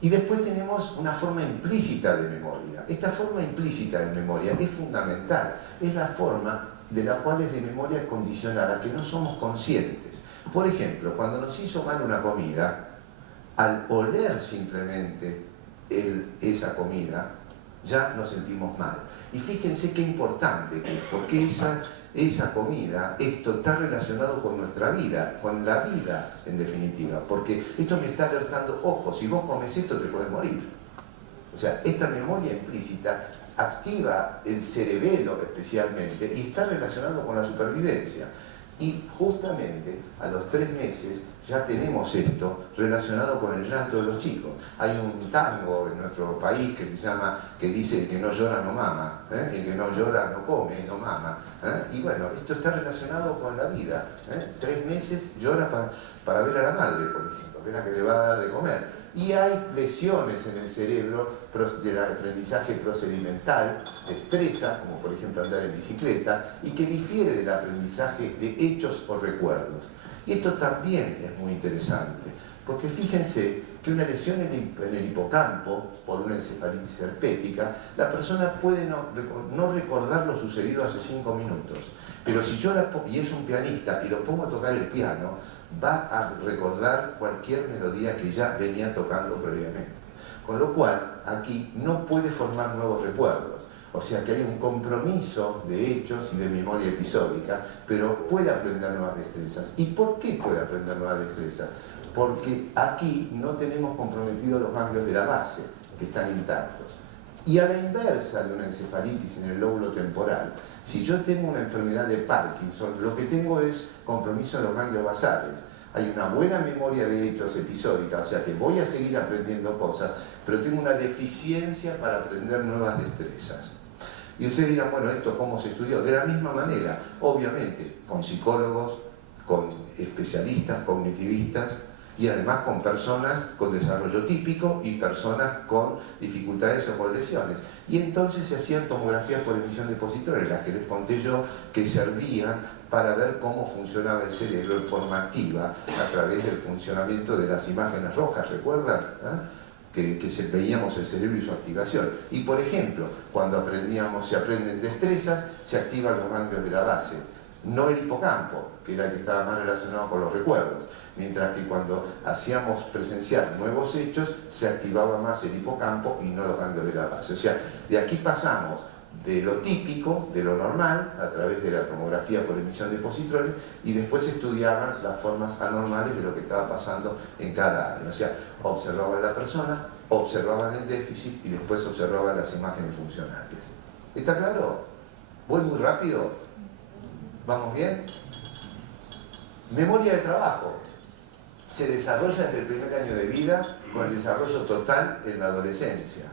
Y después tenemos una forma implícita de memoria. Esta forma implícita de memoria es fundamental. Es la forma de la cual es de memoria condicionada, que no somos conscientes. Por ejemplo, cuando nos hizo mal una comida, al oler simplemente esa comida, ya nos sentimos mal. Y fíjense qué importante que es, porque esa comida, esto está relacionado con nuestra vida, con la vida en definitiva, porque esto me está alertando, ojo, si vos comes esto te puedes morir. O sea, esta memoria implícita activa el cerebelo especialmente y está relacionado con la supervivencia. Y justamente a los 3 meses ya tenemos esto relacionado con el llanto de los chicos. Hay un tango en nuestro país que se llama, que dice: el que no llora no mama, el que no llora no come, no mama. Y bueno, esto está relacionado con la vida. 3 meses llora para ver a la madre, por ejemplo, que es la que le va a dar de comer. Y hay lesiones en el cerebro del aprendizaje procedimental, destreza, como por ejemplo andar en bicicleta, y que difiere del aprendizaje de hechos o recuerdos. Y esto también es muy interesante, porque fíjense que una lesión en el hipocampo, por una encefalitis herpética, la persona puede no recordar lo sucedido hace 5 minutos, pero si yo y es un pianista y lo pongo a tocar el piano, va a recordar cualquier melodía que ya venía tocando previamente. Con lo cual, aquí no puede formar nuevos recuerdos. O sea que hay un compromiso de hechos y de memoria episódica, pero puede aprender nuevas destrezas. ¿Y por qué puede aprender nuevas destrezas? Porque aquí no tenemos comprometidos los ganglios de la base, que están intactos. Y a la inversa de una encefalitis en el lóbulo temporal, si yo tengo una enfermedad de Parkinson, lo que tengo es compromiso en los ganglios basales. Hay una buena memoria de hechos episódica, o sea que voy a seguir aprendiendo cosas, pero tengo una deficiencia para aprender nuevas destrezas. Y ustedes dirán, bueno, ¿esto cómo se estudió? De la misma manera, obviamente, con psicólogos, con especialistas cognitivistas, y además con personas con desarrollo típico y personas con dificultades o con lesiones. Y entonces se hacían tomografías por emisión de positrones, las que les conté yo, que servían para ver cómo funcionaba el cerebro en forma activa a través del funcionamiento de las imágenes rojas, ¿recuerdan? Que veíamos el cerebro y su activación. Y por ejemplo, cuando se aprenden destrezas, se activan los ganglios de la base, no el hipocampo, que era el que estaba más relacionado con los recuerdos. Mientras que cuando hacíamos presenciar nuevos hechos, se activaba más el hipocampo y no los ganglios de la base. O sea, de aquí pasamos de lo típico, de lo normal, a través de la tomografía por emisión de positrones, y después se estudiaban las formas anormales de lo que estaba pasando en cada área. O sea, observaban la persona, observaban el déficit y después observaban las imágenes funcionales. ¿Está claro? ¿Voy muy rápido? ¿Vamos bien? Memoria de trabajo. Se desarrolla desde el primer año de vida con el desarrollo total en la adolescencia.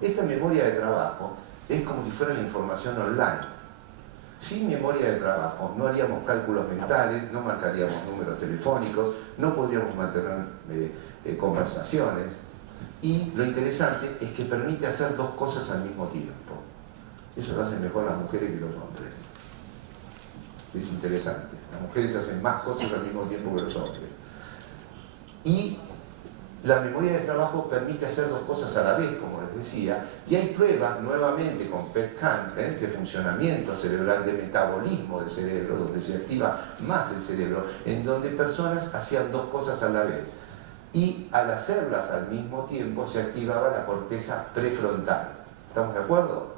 Esta memoria de trabajo es como si fuera la información online. Sin memoria de trabajo no haríamos cálculos mentales, no marcaríamos números telefónicos, no podríamos mantener conversaciones. Y lo interesante es que permite hacer 2 cosas al mismo tiempo. Eso lo hacen mejor las mujeres que los hombres. Es interesante. Las mujeres hacen más cosas al mismo tiempo que los hombres. Y la memoria de trabajo permite hacer 2 cosas a la vez, como les decía, y hay pruebas nuevamente con PET-CAN de funcionamiento cerebral, de metabolismo del cerebro, donde se activa más el cerebro, en donde personas hacían 2 cosas a la vez. Y al hacerlas al mismo tiempo se activaba la corteza prefrontal. ¿Estamos de acuerdo?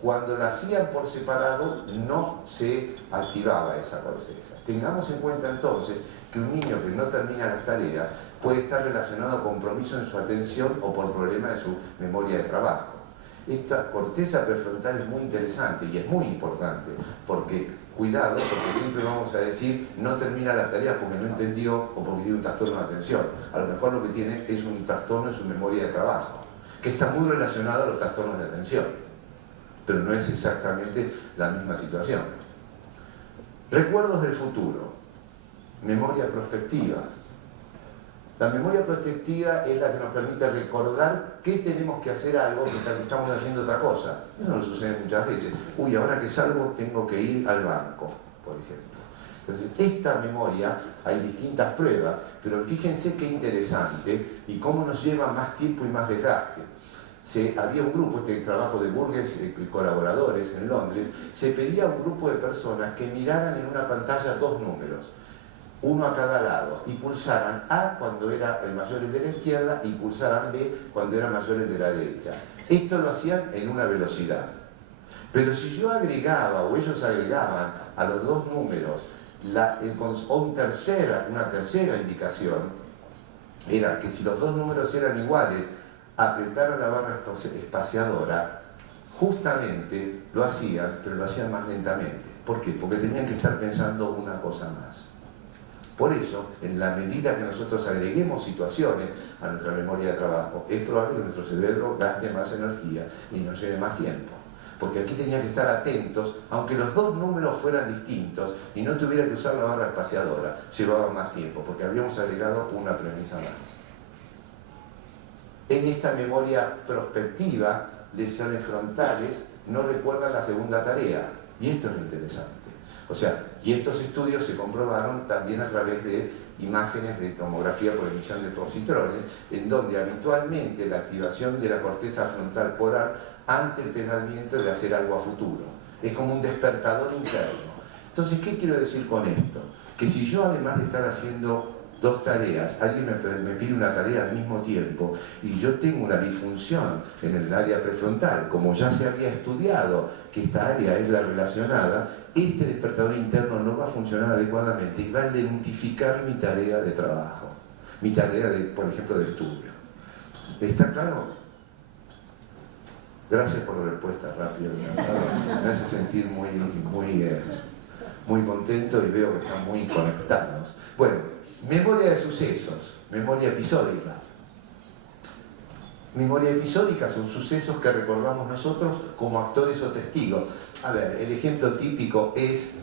Cuando la hacían por separado no se activaba esa corteza. Tengamos en cuenta entonces que un niño que no termina las tareas puede estar relacionado a compromiso en su atención o por problema de su memoria de trabajo. Esta corteza prefrontal es muy interesante y es muy importante porque cuidado, porque siempre vamos a decir no termina las tareas porque no entendió o porque tiene un trastorno de atención. A lo mejor lo que tiene es un trastorno en su memoria de trabajo, que está muy relacionado a los trastornos de atención, pero no es exactamente la misma situación. Recuerdos del futuro, memoria prospectiva. La memoria prospectiva es la que nos permite recordar que tenemos que hacer algo mientras estamos haciendo otra cosa. Eso nos sucede muchas veces. Uy, ahora que salgo tengo que ir al banco, por ejemplo. Entonces, esta memoria, hay distintas pruebas, pero fíjense qué interesante y cómo nos lleva más tiempo y más desgaste. Había un grupo, este trabajo de Burgess, colaboradores en Londres, se pedía a un grupo de personas que miraran en una pantalla dos números, uno a cada lado, y pulsaran A cuando era el mayores de la izquierda y pulsaran B cuando eran mayores de la derecha. Esto lo hacían en una velocidad. Pero si yo agregaba, o ellos agregaban a los dos números una tercera indicación, era que si los dos números eran iguales, apretar a la barra espaciadora, justamente lo hacían, pero lo hacían más lentamente. ¿Por qué? Porque tenían que estar pensando una cosa más. Por eso, en la medida que nosotros agreguemos situaciones a nuestra memoria de trabajo, es probable que nuestro cerebro gaste más energía y nos lleve más tiempo. Porque aquí tenían que estar atentos, aunque los dos números fueran distintos y no tuviera que usar la barra espaciadora, llevaba más tiempo, porque habíamos agregado una premisa más. En esta memoria prospectiva, lesiones frontales no recuerdan la segunda tarea, y esto es lo interesante. O sea, y estos estudios se comprobaron también a través de imágenes de tomografía por emisión de positrones, en donde habitualmente la activación de la corteza frontal polar ante el pensamiento de hacer algo a futuro. Es como un despertador interno. Entonces, ¿qué quiero decir con esto? Que si yo, además de estar haciendo dos tareas, alguien me pide una tarea al mismo tiempo y yo tengo una disfunción en el área prefrontal, como ya se había estudiado que esta área es la relacionada, este despertador interno no va a funcionar adecuadamente y va a lentificar mi tarea de trabajo, mi tarea, por ejemplo, de estudio. ¿Está claro? Gracias por la respuesta rápida. Me hace sentir muy contento y veo que están muy conectados. Bueno, memoria de sucesos, memoria episódica. Memoria episódica son sucesos que recordamos nosotros como actores o testigos. A ver, el ejemplo típico es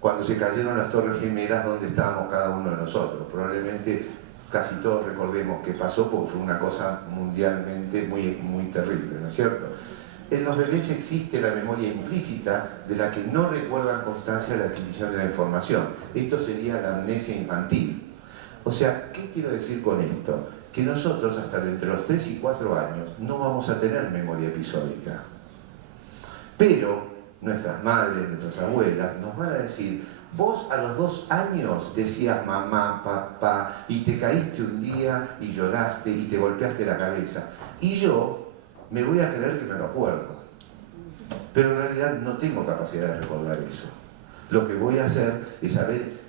cuando se cayeron las Torres Gemelas, donde estábamos cada uno de nosotros. Probablemente casi todos recordemos qué pasó porque fue una cosa mundialmente muy terrible, ¿no es cierto? En los bebés existe la memoria implícita de la que no recuerdan constancia de la adquisición de la información. Esto sería la amnesia infantil. O sea, ¿qué quiero decir con esto? Que nosotros hasta entre los 3 y 4 años no vamos a tener memoria episódica. Pero nuestras madres, nuestras abuelas nos van a decir: vos a los 2 años decías mamá, papá, y te caíste un día y lloraste y te golpeaste la cabeza. Y yo me voy a creer que me lo acuerdo. Pero en realidad no tengo capacidad de recordar eso. Lo que voy a hacer es haber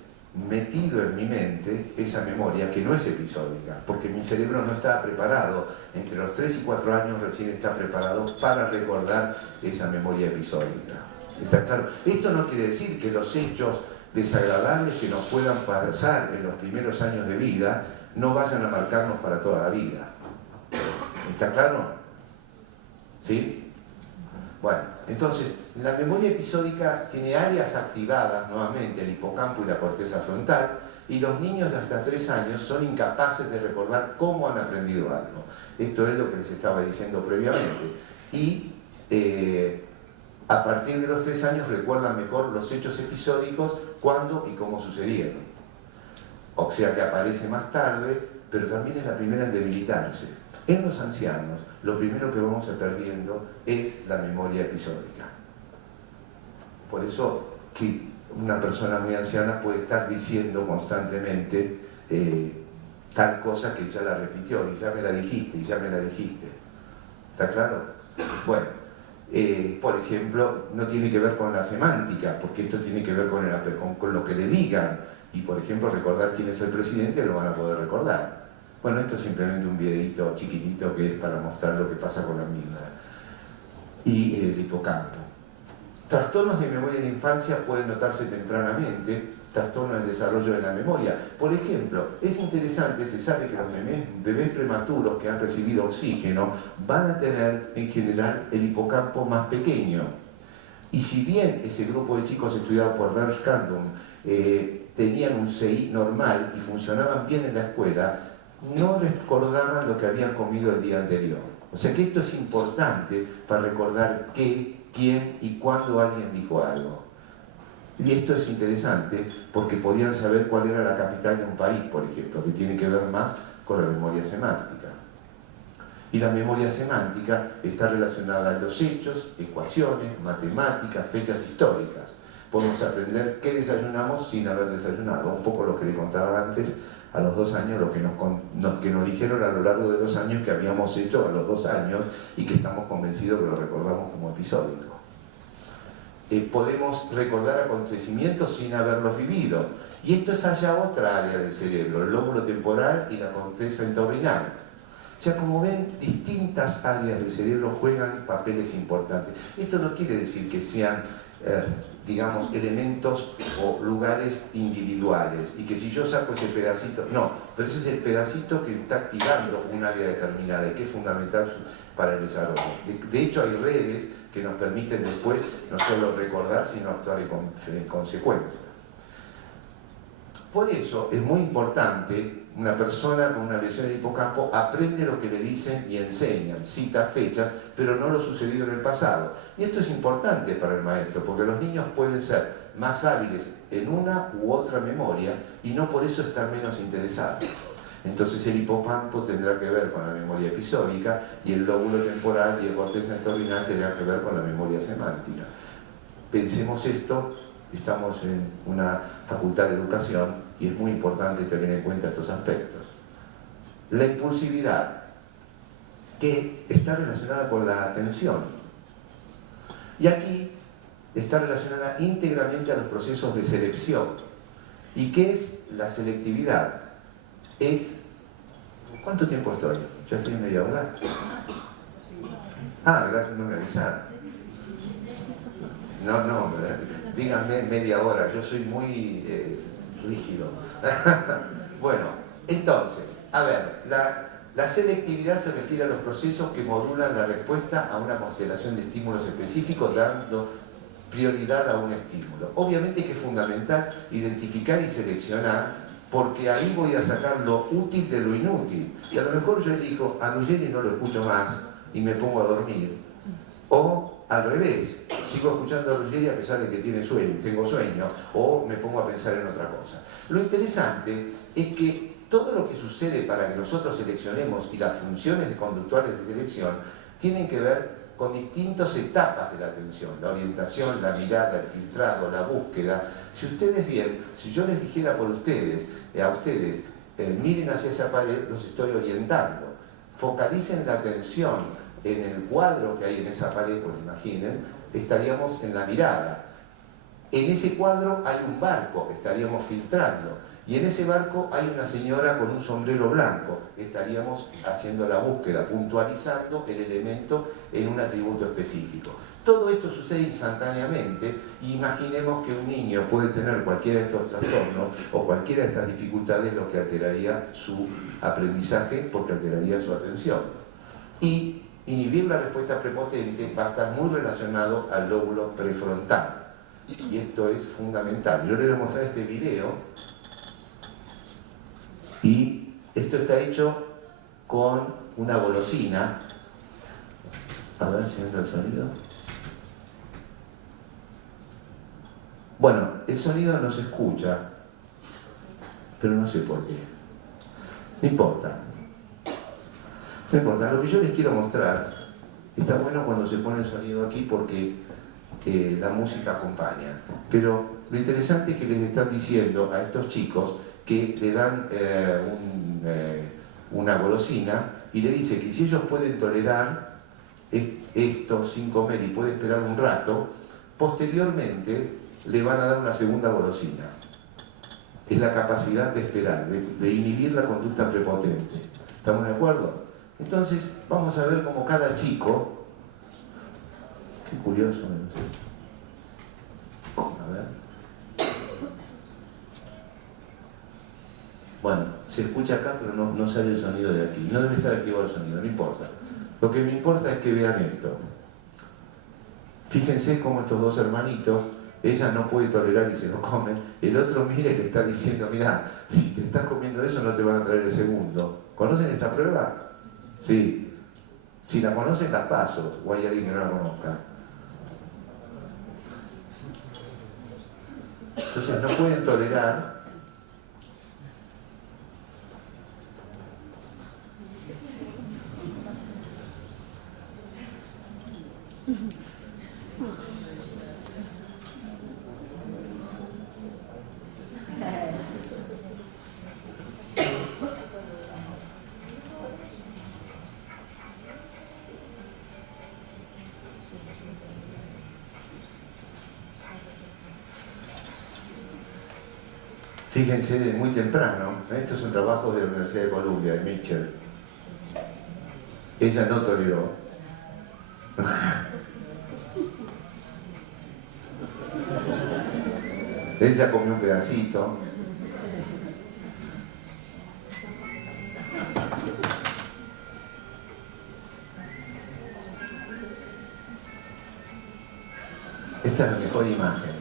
metido en mi mente esa memoria que no es episódica, porque mi cerebro no está preparado, entre los 3 y 4 años recién está preparado para recordar esa memoria episódica. ¿Está claro? Esto no quiere decir que los hechos desagradables que nos puedan pasar en los primeros años de vida no vayan a marcarnos para toda la vida. ¿Está claro? ¿Sí? Bueno, entonces, la memoria episódica tiene áreas activadas, nuevamente, el hipocampo y la corteza frontal, y los niños de hasta 3 años son incapaces de recordar cómo han aprendido algo. Esto es lo que les estaba diciendo previamente. Y a partir de los 3 años recuerdan mejor los hechos episódicos, cuándo y cómo sucedieron. O sea que aparece más tarde, pero también es la primera en debilitarse. En los ancianos, lo primero que vamos a perdiendo es la memoria episódica. Por eso que una persona muy anciana puede estar diciendo constantemente tal cosa que ya la repitió, y ya me la dijiste, y ya me la dijiste. ¿Está claro? Bueno, por ejemplo, no tiene que ver con la semántica, porque esto tiene que ver con lo que le digan. Y, por ejemplo, recordar quién es el presidente lo van a poder recordar. Bueno, esto es simplemente un videito chiquitito que es para mostrar lo que pasa con la amígdala y el hipocampo. Trastornos de memoria en la infancia pueden notarse tempranamente, trastornos del desarrollo de la memoria. Por ejemplo, es interesante, se sabe que los bebés prematuros que han recibido oxígeno van a tener en general el hipocampo más pequeño. Y si bien ese grupo de chicos estudiados por Berskandum tenían un CI normal y funcionaban bien en la escuela, no recordaban lo que habían comido el día anterior. O sea que esto es importante para recordar qué, quién y cuándo alguien dijo algo. Y esto es interesante porque podían saber cuál era la capital de un país, por ejemplo, que tiene que ver más con la memoria semántica. Y la memoria semántica está relacionada a los hechos, ecuaciones, matemáticas, fechas históricas. Podemos aprender qué desayunamos sin haber desayunado. Un poco lo que le contaba antes, a los 2 años, lo que nos dijeron a lo largo de 2 años que habíamos hecho a los 2 años y que estamos convencidos que lo recordamos como episódico. Podemos recordar acontecimientos sin haberlos vivido. Y esto es allá otra área del cerebro, el lóbulo temporal y la corteza entorrinal. O sea, como ven, distintas áreas del cerebro juegan papeles importantes. Esto no quiere decir que sean, digamos, elementos o lugares individuales y que si yo saco ese pedacito, no, pero ese es el pedacito que está activando un área determinada y que es fundamental para el desarrollo. De hecho, hay redes que nos permiten después no solo recordar, sino actuar en consecuencia. Por eso es muy importante, una persona con una lesión en el hipocampo aprende lo que le dicen y enseñan, cita fechas, pero no lo sucedido en el pasado. Y esto es importante para el maestro, porque los niños pueden ser más hábiles en una u otra memoria y no por eso estar menos interesados. Entonces el hipocampo tendrá que ver con la memoria episódica y el lóbulo temporal y el corteza entorrinal tendrá que ver con la memoria semántica. Pensemos esto, estamos en una facultad de educación y es muy importante tener en cuenta estos aspectos. La impulsividad, que está relacionada con la atención. Y aquí está relacionada íntegramente a los procesos de selección. ¿Y qué es la selectividad? ¿Cuánto tiempo estoy? Ya estoy en media hora. Ah, gracias, no me avisaron. No, díganme media hora, yo soy muy rígido. Bueno, entonces, a ver, la selectividad se refiere a los procesos que modulan la respuesta a una constelación de estímulos específicos, dando prioridad a un estímulo. Obviamente que es fundamental identificar y seleccionar, porque ahí voy a sacar lo útil de lo inútil. Y a lo mejor yo elijo, a Ruggeri no lo escucho más y me pongo a dormir. O al revés, sigo escuchando a Ruggeri a pesar de que tengo sueño, o me pongo a pensar en otra cosa. Lo interesante es que todo lo que sucede para que nosotros seleccionemos y las funciones conductuales de selección tienen que ver con distintas etapas de la atención, la orientación, la mirada, el filtrado, la búsqueda. Si ustedes ven, si yo les dijera a ustedes, miren hacia esa pared, los estoy orientando. Focalicen la atención en el cuadro que hay en esa pared, pues imaginen, estaríamos en la mirada. En ese cuadro hay un barco, estaríamos filtrando. Y en ese barco hay una señora con un sombrero blanco, estaríamos haciendo la búsqueda, puntualizando el elemento en un atributo específico. Todo esto sucede instantáneamente y imaginemos que un niño puede tener cualquiera de estos trastornos o cualquiera de estas dificultades, lo que alteraría su aprendizaje porque alteraría su atención. Y inhibir la respuesta prepotente va a estar muy relacionado al lóbulo prefrontal. Y esto es fundamental. Yo les voy a mostrar este video. Y esto está hecho con una golosina. A ver si entra el sonido. Bueno, el sonido no se escucha, pero no sé por qué. No importa. No importa. Lo que yo les quiero mostrar, está bueno cuando se pone el sonido aquí porque la música acompaña. Pero lo interesante es que les están diciendo a estos chicos que le dan una golosina y le dice que si ellos pueden tolerar esto sin comer y puede esperar un rato, posteriormente le van a dar una segunda golosina. Es la capacidad de esperar, de inhibir la conducta prepotente. ¿Estamos de acuerdo? Entonces vamos a ver cómo cada chico, qué curioso, no sé. A ver. Bueno, se escucha acá, pero no sale el sonido de aquí. No debe estar activado el sonido, no importa. Lo que me importa es que vean esto. Fíjense cómo estos dos hermanitos, ella no puede tolerar y se lo come. El otro mira y le está diciendo, mirá, si te estás comiendo eso no te van a traer el segundo. ¿Conocen esta prueba? Sí. Si la conocen, las paso. O hay alguien que no la conozca. Entonces no pueden tolerar. Fíjense, de muy temprano, esto es un trabajo de la Universidad de Columbia, de Mitchell. Ella no toleró. Ella comió un pedacito. Esta es la mejor imagen.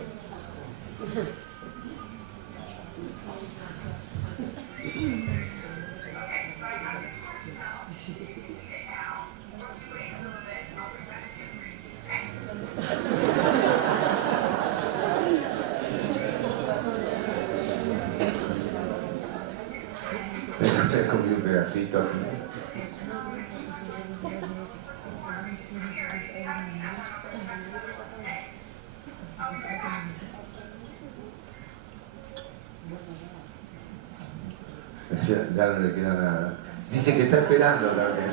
Comí un pedacito aquí. Ya no le queda nada. Dice que está esperando también.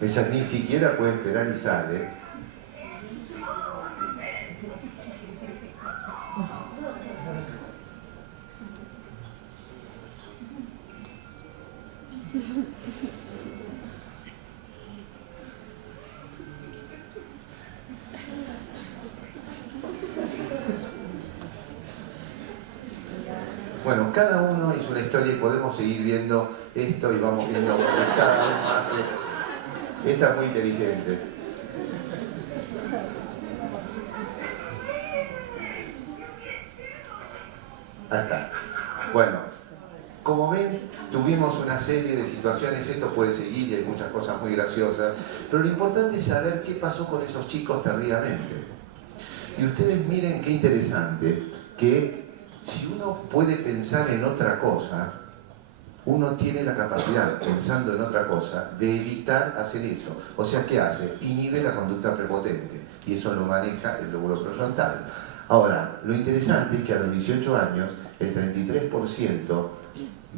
Ella ni siquiera puede esperar y sale. Bueno, cada uno hizo una historia y podemos seguir viendo esto y vamos viendo cada vez más. Esta es muy inteligente. Ahí está. Bueno, como ven, tuvimos una serie de situaciones, esto puede seguir y hay muchas cosas muy graciosas, pero lo importante es saber qué pasó con esos chicos tardíamente. Y ustedes miren qué interesante, que si uno puede pensar en otra cosa, uno tiene la capacidad, pensando en otra cosa, de evitar hacer eso. O sea, ¿qué hace? Inhibe la conducta prepotente, y eso lo maneja el lóbulo prefrontal. Ahora, lo interesante es que a los 18 años, el 33%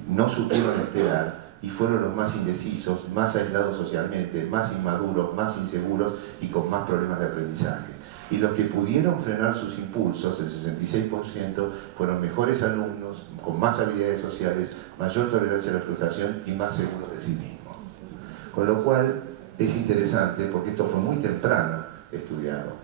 no supieron esperar y fueron los más indecisos, más aislados socialmente, más inmaduros, más inseguros y con más problemas de aprendizaje. Y los que pudieron frenar sus impulsos, el 66%, fueron mejores alumnos, con más habilidades sociales, mayor tolerancia a la frustración y más seguros de sí mismos. Con lo cual es interesante, porque esto fue muy temprano estudiado.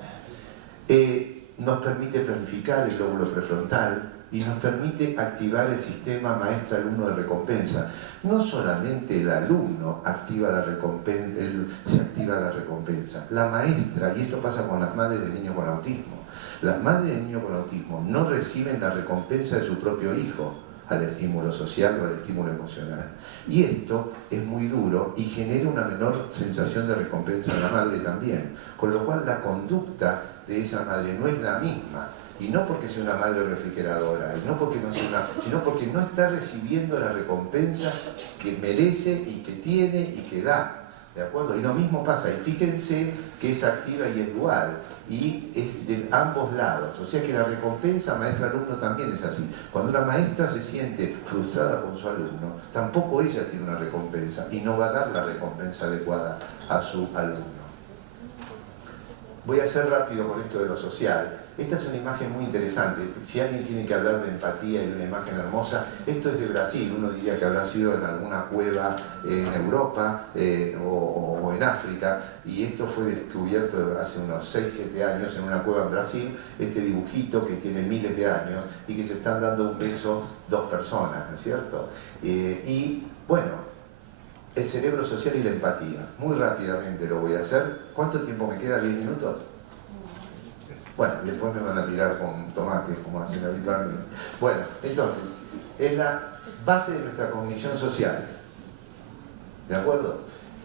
Nos permite planificar el lóbulo prefrontal y nos permite activar el sistema maestra-alumno de recompensa. No solamente el alumno activa la recompensa, se activa la recompensa. La maestra, y esto pasa con las madres de niños con autismo, las madres de niños con autismo no reciben la recompensa de su propio hijo al estímulo social o al estímulo emocional. Y esto es muy duro y genera una menor sensación de recompensa en la madre también. Con lo cual la conducta de esa madre no es la misma. Y no porque sea una madre refrigeradora, y no porque no sea sino porque no está recibiendo la recompensa que merece y que tiene y que da. ¿de acuerdo? Y lo mismo pasa, y fíjense que es activa y es dual, y es de ambos lados, o sea que la recompensa maestra-alumno también es así. Cuando una maestra se siente frustrada con su alumno, tampoco ella tiene una recompensa, y no va a dar la recompensa adecuada a su alumno. Voy a ser rápido con esto de lo social. Esta es una imagen muy interesante. Si alguien tiene que hablar de empatía y de una imagen hermosa, esto es de Brasil. Uno diría que habrá sido en alguna cueva en Europa o en África, y esto fue descubierto hace unos 6-7 años en una cueva en Brasil, este dibujito que tiene miles de años y que se están dando un beso dos personas, ¿no es cierto? Y bueno, el cerebro social y la empatía. Muy rápidamente lo voy a hacer. ¿Cuánto tiempo me queda? ¿10 minutos? Bueno, y después me van a tirar con tomates, como hacen habitualmente. Bueno, entonces, es la base de nuestra cognición social. ¿De acuerdo?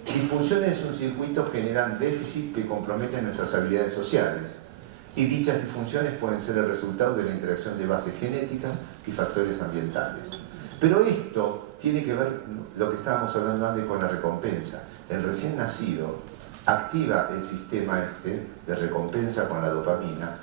Disfunciones de un circuito generan déficit que comprometen nuestras habilidades sociales. Y dichas disfunciones pueden ser el resultado de la interacción de bases genéticas y factores ambientales. Pero esto tiene que ver, lo que estábamos hablando antes, con la recompensa. El recién nacido activa el sistema de recompensa con la dopamina,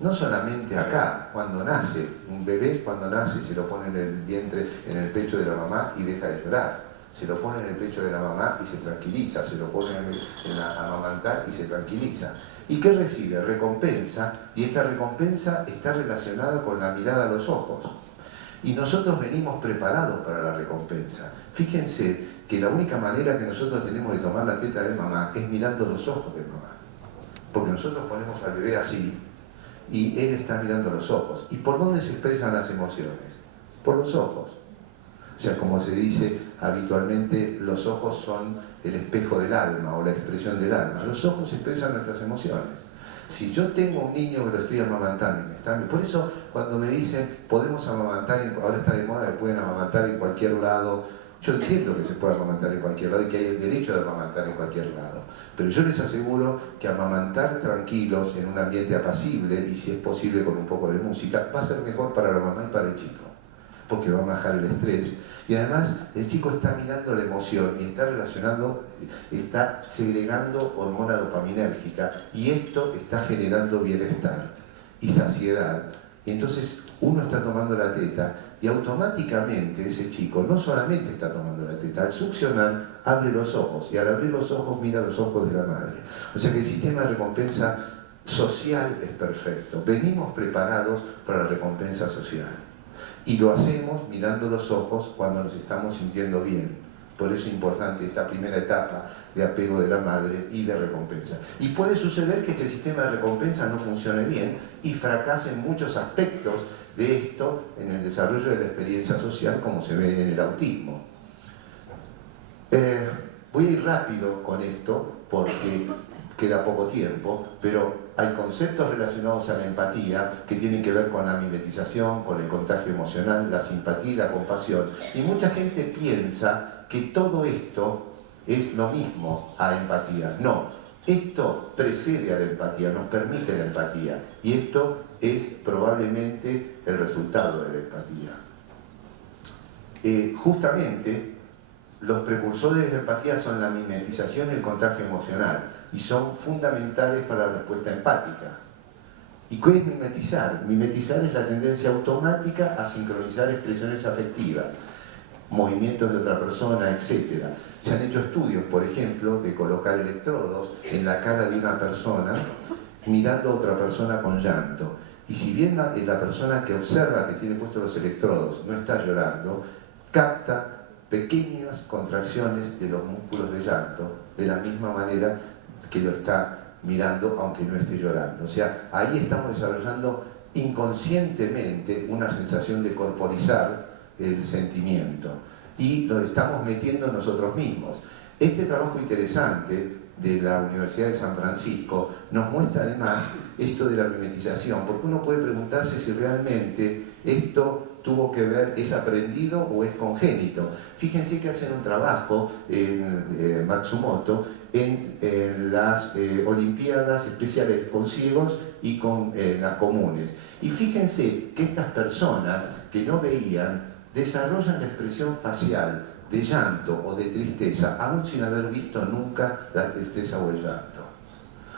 no solamente acá, cuando nace, un bebé cuando nace se lo pone en el vientre, en el pecho de la mamá y deja de llorar, se lo pone en el pecho de la mamá y se tranquiliza, se lo pone en la amamantar y se tranquiliza. ¿Y qué recibe? Recompensa, y esta recompensa está relacionada con la mirada a los ojos. Y nosotros venimos preparados para la recompensa. Fíjense que la única manera que nosotros tenemos de tomar la teta de mamá es mirando los ojos de mamá. Porque nosotros ponemos al bebé así y él está mirando los ojos. ¿Y por dónde se expresan las emociones? Por los ojos. O sea, como se dice habitualmente, los ojos son el espejo del alma o la expresión del alma. Los ojos expresan nuestras emociones. Si yo tengo un niño que lo estoy amamantando, por eso cuando me dicen podemos amamantar, ahora está de moda que pueden amamantar en cualquier lado, yo entiendo que se puede amamantar en cualquier lado y que hay el derecho de amamantar en cualquier lado, pero yo les aseguro que amamantar tranquilos en un ambiente apacible y si es posible con un poco de música va a ser mejor para la mamá y para el chico, porque va a bajar el estrés. Y además el chico está mirando la emoción y está relacionando, está segregando hormona dopaminérgica y esto está generando bienestar y saciedad. Y entonces uno está tomando la teta y automáticamente ese chico no solamente está tomando la teta, al succionar abre los ojos y al abrir los ojos mira los ojos de la madre. O sea que el sistema de recompensa social es perfecto. Venimos preparados para la recompensa social. Y lo hacemos mirando los ojos cuando nos estamos sintiendo bien. Por eso es importante esta primera etapa de apego de la madre y de recompensa. Y puede suceder que este sistema de recompensa no funcione bien y fracase en muchos aspectos de esto en el desarrollo de la experiencia social, como se ve en el autismo. Voy a ir rápido con esto porque queda poco tiempo, pero hay conceptos relacionados a la empatía que tienen que ver con la mimetización, con el contagio emocional, la simpatía y la compasión. Y mucha gente piensa que todo esto es lo mismo a empatía. No, esto precede a la empatía, nos permite la empatía. Y esto es probablemente el resultado de la empatía. Justamente, los precursores de la empatía son la mimetización y el contagio emocional. Y son fundamentales para la respuesta empática. ¿Y qué es mimetizar? Mimetizar es la tendencia automática a sincronizar expresiones afectivas, movimientos de otra persona, etc. Se han hecho estudios, por ejemplo, de colocar electrodos en la cara de una persona mirando a otra persona con llanto. Y si bien la persona que observa que tiene puestos los electrodos no está llorando, capta pequeñas contracciones de los músculos de llanto, de la misma manera que lo está mirando aunque no esté llorando. O sea, ahí estamos desarrollando inconscientemente una sensación de corporizar el sentimiento y lo estamos metiendo nosotros mismos. Este trabajo interesante de la Universidad de San Francisco nos muestra además esto de la mimetización, porque uno puede preguntarse si realmente esto tuvo que ver, es aprendido o es congénito. Fíjense que hacen un trabajo en Matsumoto en las Olimpiadas especiales con ciegos y con las comunes. Y fíjense que estas personas que no veían desarrollan la expresión facial de llanto o de tristeza, aún sin haber visto nunca la tristeza o el llanto.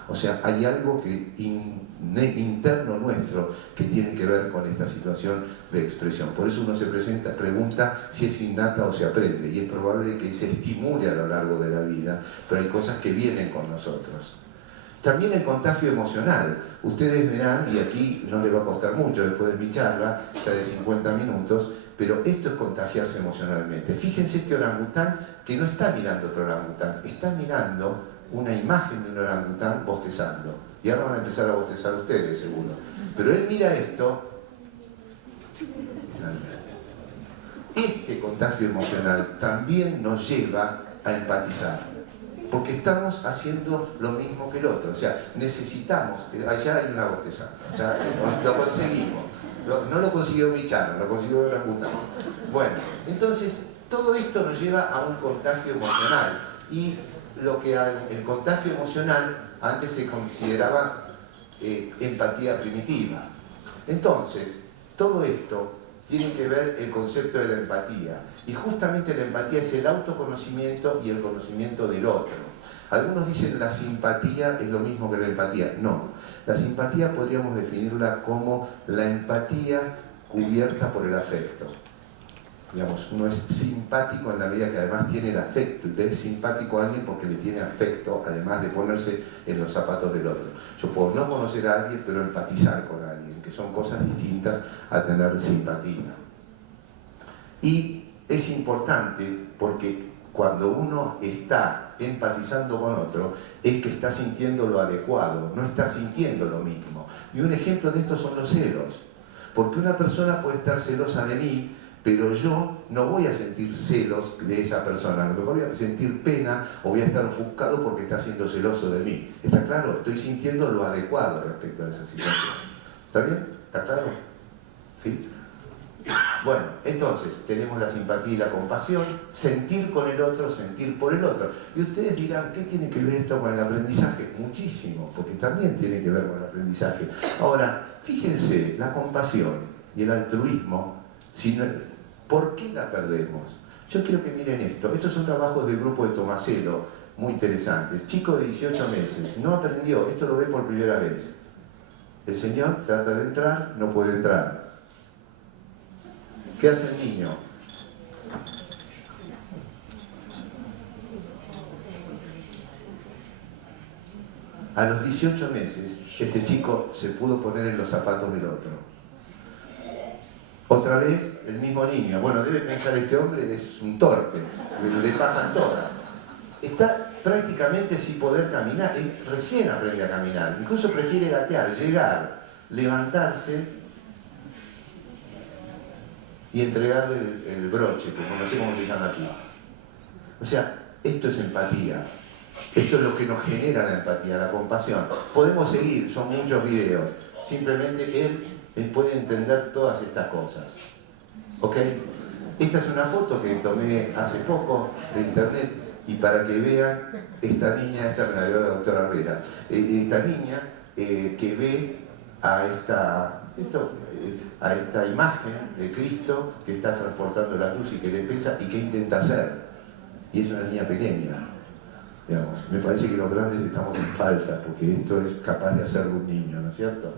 O sea, hay algo que interno nuestro que tiene que ver con esta situación de expresión. Por eso uno se pregunta si es innata o se aprende, y es probable que se estimule a lo largo de la vida, pero hay cosas que vienen con nosotros. También el contagio emocional. Ustedes verán, y aquí no les va a costar mucho después de mi charla, ya de 50 minutos, pero esto es contagiarse emocionalmente. Fíjense este orangután que no está mirando otro orangután, está mirando una imagen de un orangután bostezando. Y ahora van a empezar a bostezar ustedes, seguro. Pero él mira esto. Este contagio emocional también nos lleva a empatizar. Porque estamos haciendo lo mismo que el otro. O sea, necesitamos. Allá hay una bostezada. Ya lo conseguimos. No lo consiguió Michano, lo consiguió el orangután. Bueno, entonces, todo esto nos lleva a un contagio emocional. Y lo que el contagio emocional antes se consideraba empatía primitiva. Entonces, todo esto tiene que ver el concepto de la empatía. Y justamente la empatía es el autoconocimiento y el conocimiento del otro. Algunos dicen la simpatía es lo mismo que la empatía. No, la simpatía podríamos definirla como la empatía cubierta por el afecto. Digamos, uno es simpático en la medida que además tiene el afecto. Le es simpático a alguien porque le tiene afecto, además de ponerse en los zapatos del otro. Yo puedo no conocer a alguien, pero empatizar con alguien, que son cosas distintas a tener simpatía. Y es importante porque cuando uno está empatizando con otro, es que está sintiendo lo adecuado, no está sintiendo lo mismo. Y un ejemplo de esto son los celos. Porque una persona puede estar celosa de mí, pero yo no voy a sentir celos de esa persona. A lo mejor voy a sentir pena o voy a estar ofuscado porque está siendo celoso de mí. ¿Está claro? Estoy sintiendo lo adecuado respecto a esa situación. ¿Está bien? ¿Está claro? ¿Sí? Bueno, entonces tenemos la simpatía y la compasión, sentir con el otro, sentir por el otro. Y ustedes dirán, ¿qué tiene que ver esto con el aprendizaje? Muchísimo, porque también tiene que ver con el aprendizaje. Ahora, fíjense, la compasión y el altruismo, ¿por qué la perdemos? Yo quiero que miren esto. Estos son trabajos del grupo de Tomaselo, muy interesantes. Chico de 18 meses, no aprendió, esto lo ve por primera vez. El señor trata de entrar, no puede entrar. ¿Qué hace el niño? A los 18 meses, este chico se pudo poner en los zapatos del otro. Otra vez, el mismo niño. Bueno, debe pensar este hombre es un torpe, le pasan todas. Está prácticamente sin poder caminar, él recién aprende a caminar. Incluso prefiere gatear, llegar, levantarse y entregarle el broche, como no sé cómo se llama aquí. O sea, esto es empatía. Esto es lo que nos genera la empatía, la compasión. Podemos seguir, son muchos videos. Simplemente él puede entender todas estas cosas. ¿Ok? Esta es una foto que tomé hace poco de internet y para que vean esta niña, esta me la dio la doctora Herrera, esta niña que ve a esta imagen de Cristo que está transportando la cruz y que le pesa y que intenta hacer. Y es una niña pequeña. Digamos, me parece que los grandes estamos en falta, porque esto es capaz de hacerlo un niño, ¿no es cierto?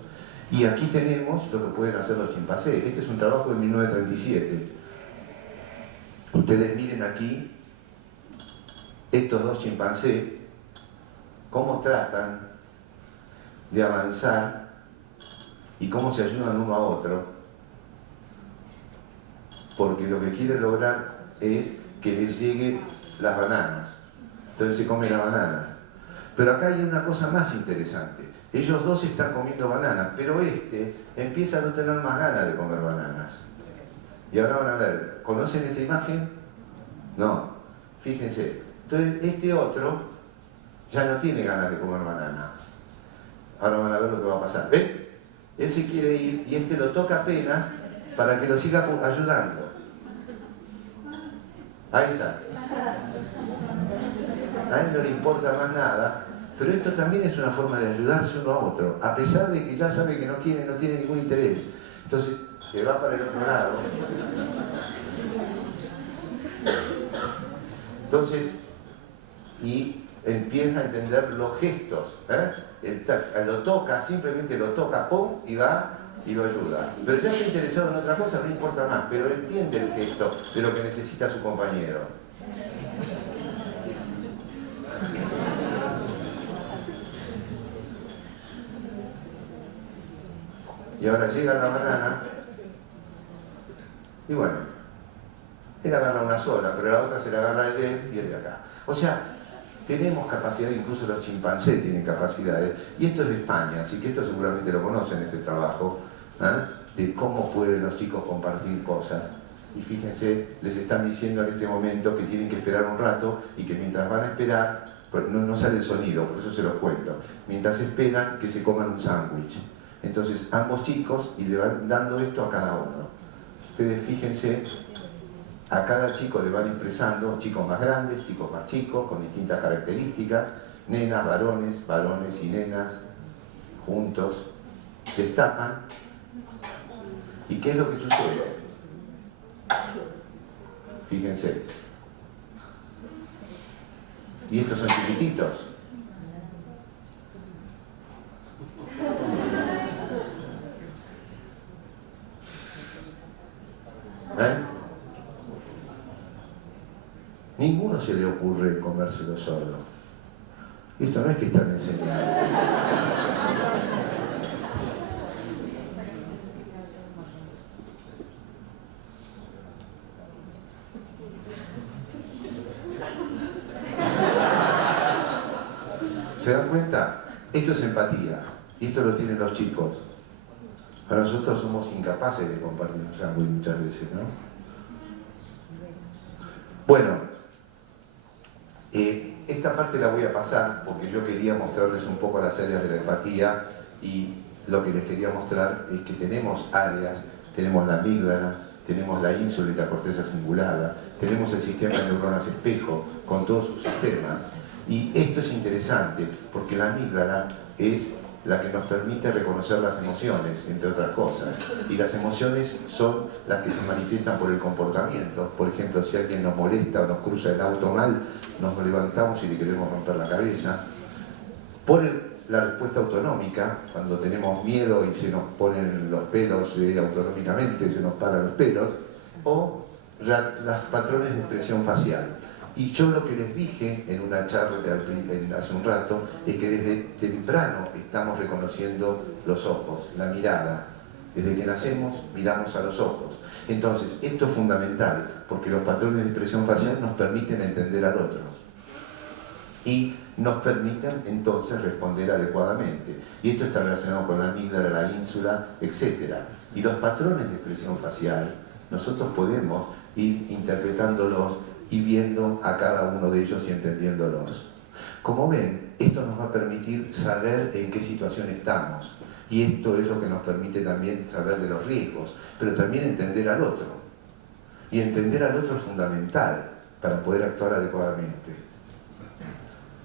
Y aquí tenemos lo que pueden hacer los chimpancés. Este es un trabajo de 1937. Ustedes miren aquí estos dos chimpancés, cómo tratan de avanzar y cómo se ayudan uno a otro, porque lo que quieren lograr es que les lleguen las bananas. Entonces se come la banana. Pero acá hay una cosa más interesante. Ellos dos están comiendo bananas, pero este empieza a no tener más ganas de comer bananas. Y ahora van a ver, ¿conocen esta imagen? No, fíjense. Entonces este otro ya no tiene ganas de comer banana. Ahora van a ver lo que va a pasar. ¿Ven? Él se quiere ir y este lo toca apenas para que lo siga ayudando. Ahí está. A él no le importa más nada, pero esto también es una forma de ayudarse uno a otro, a pesar de que ya sabe que no tiene ningún interés. Entonces se va para el otro lado. Entonces, y empieza a entender los gestos, lo toca, simplemente lo toca, pum, y va y lo ayuda. Pero ya está interesado en otra cosa, no importa más, pero él entiende el gesto de lo que necesita su compañero. Y ahora llega la banana, y bueno, él agarra una sola, pero la otra se la agarra el de él y el de acá. O sea, tenemos capacidad, incluso los chimpancés tienen capacidades, y esto es de España, así que esto seguramente lo conocen, ese trabajo, de cómo pueden los chicos compartir cosas. Y fíjense, les están diciendo en este momento que tienen que esperar un rato y que mientras van a esperar, pues no sale el sonido, por eso se los cuento, mientras esperan que se coman un sándwich. Entonces ambos chicos, y le van dando esto a cada uno. Ustedes fíjense, a cada chico le van expresando, chicos más grandes, chicos más chicos, con distintas características, nenas, varones, varones y nenas, juntos, destapan. ¿Y qué es lo que sucede? Fíjense. Y estos son chiquititos. Ninguno se le ocurre comérselo solo. Esto no es que están enseñando. ¿Se dan cuenta? Esto es empatía. Y esto lo tienen los chicos. A nosotros somos incapaces de compartir un sándwich muchas veces, ¿no? Bueno, esta parte la voy a pasar porque yo quería mostrarles un poco las áreas de la empatía, y lo que les quería mostrar es que tenemos áreas, tenemos la amígdala, tenemos la ínsula y la corteza cingulada, tenemos el sistema de neuronas espejo con todos sus sistemas, y esto es interesante porque la amígdala es la que nos permite reconocer las emociones, entre otras cosas. Y las emociones son las que se manifiestan por el comportamiento. Por ejemplo, si alguien nos molesta o nos cruza el auto mal, nos levantamos y le queremos romper la cabeza. Por la respuesta autonómica, cuando tenemos miedo y se nos ponen los pelos autonómicamente, se nos paran los pelos, o los patrones de expresión facial. Y yo lo que les dije en una charla hace un rato es que desde temprano estamos reconociendo los ojos, la mirada. Desde que nacemos miramos a los ojos. Entonces, esto es fundamental porque los patrones de expresión facial nos permiten entender al otro y nos permiten entonces responder adecuadamente. Y esto está relacionado con la amígdala, la ínsula, etc. Y los patrones de expresión facial, nosotros podemos ir interpretándolos y viendo a cada uno de ellos y entendiéndolos. Como ven, esto nos va a permitir saber en qué situación estamos. Y esto es lo que nos permite también saber de los riesgos, pero también entender al otro. Y entender al otro es fundamental para poder actuar adecuadamente.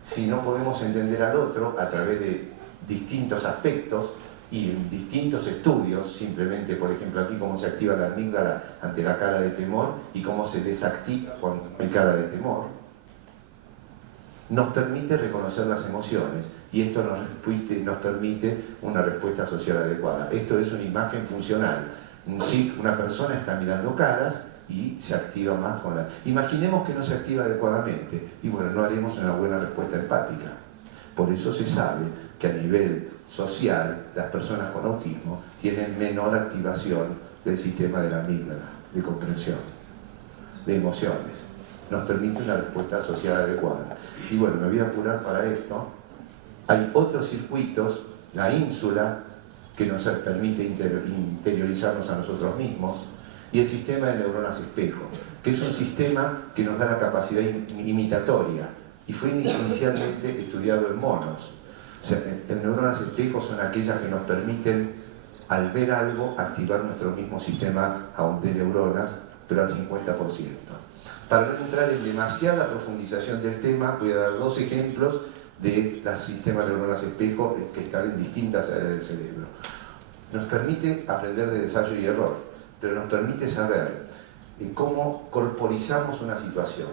Si no podemos entender al otro a través de distintos aspectos y distintos estudios, simplemente, por ejemplo, aquí cómo se activa la amígdala ante la cara de temor y cómo se desactiva cuando hay cara de temor, nos permite reconocer las emociones y esto nos permite una respuesta social adecuada. Esto es una imagen funcional. Una persona está mirando caras y se activa más con la... Imaginemos que no se activa adecuadamente y bueno, no haremos una buena respuesta empática. Por eso se sabe que a nivel social las personas con autismo tienen menor activación del sistema de la amígdala, de comprensión, de emociones. Nos permite una respuesta social adecuada. Y bueno, me voy a apurar para esto. Hay otros circuitos, la ínsula, que nos permite interiorizarnos a nosotros mismos, y el sistema de neuronas espejo, que es un sistema que nos da la capacidad imitatoria, y fue inicialmente estudiado en monos. O sea, en neuronas espejo son aquellas que nos permiten, al ver algo, activar nuestro mismo sistema de neuronas, pero al 50%. Para no entrar en demasiada profundización del tema, voy a dar dos ejemplos de los sistemas de neuronas espejo que están en distintas áreas del cerebro. Nos permite aprender de ensayo y error, pero nos permite saber cómo corporizamos una situación.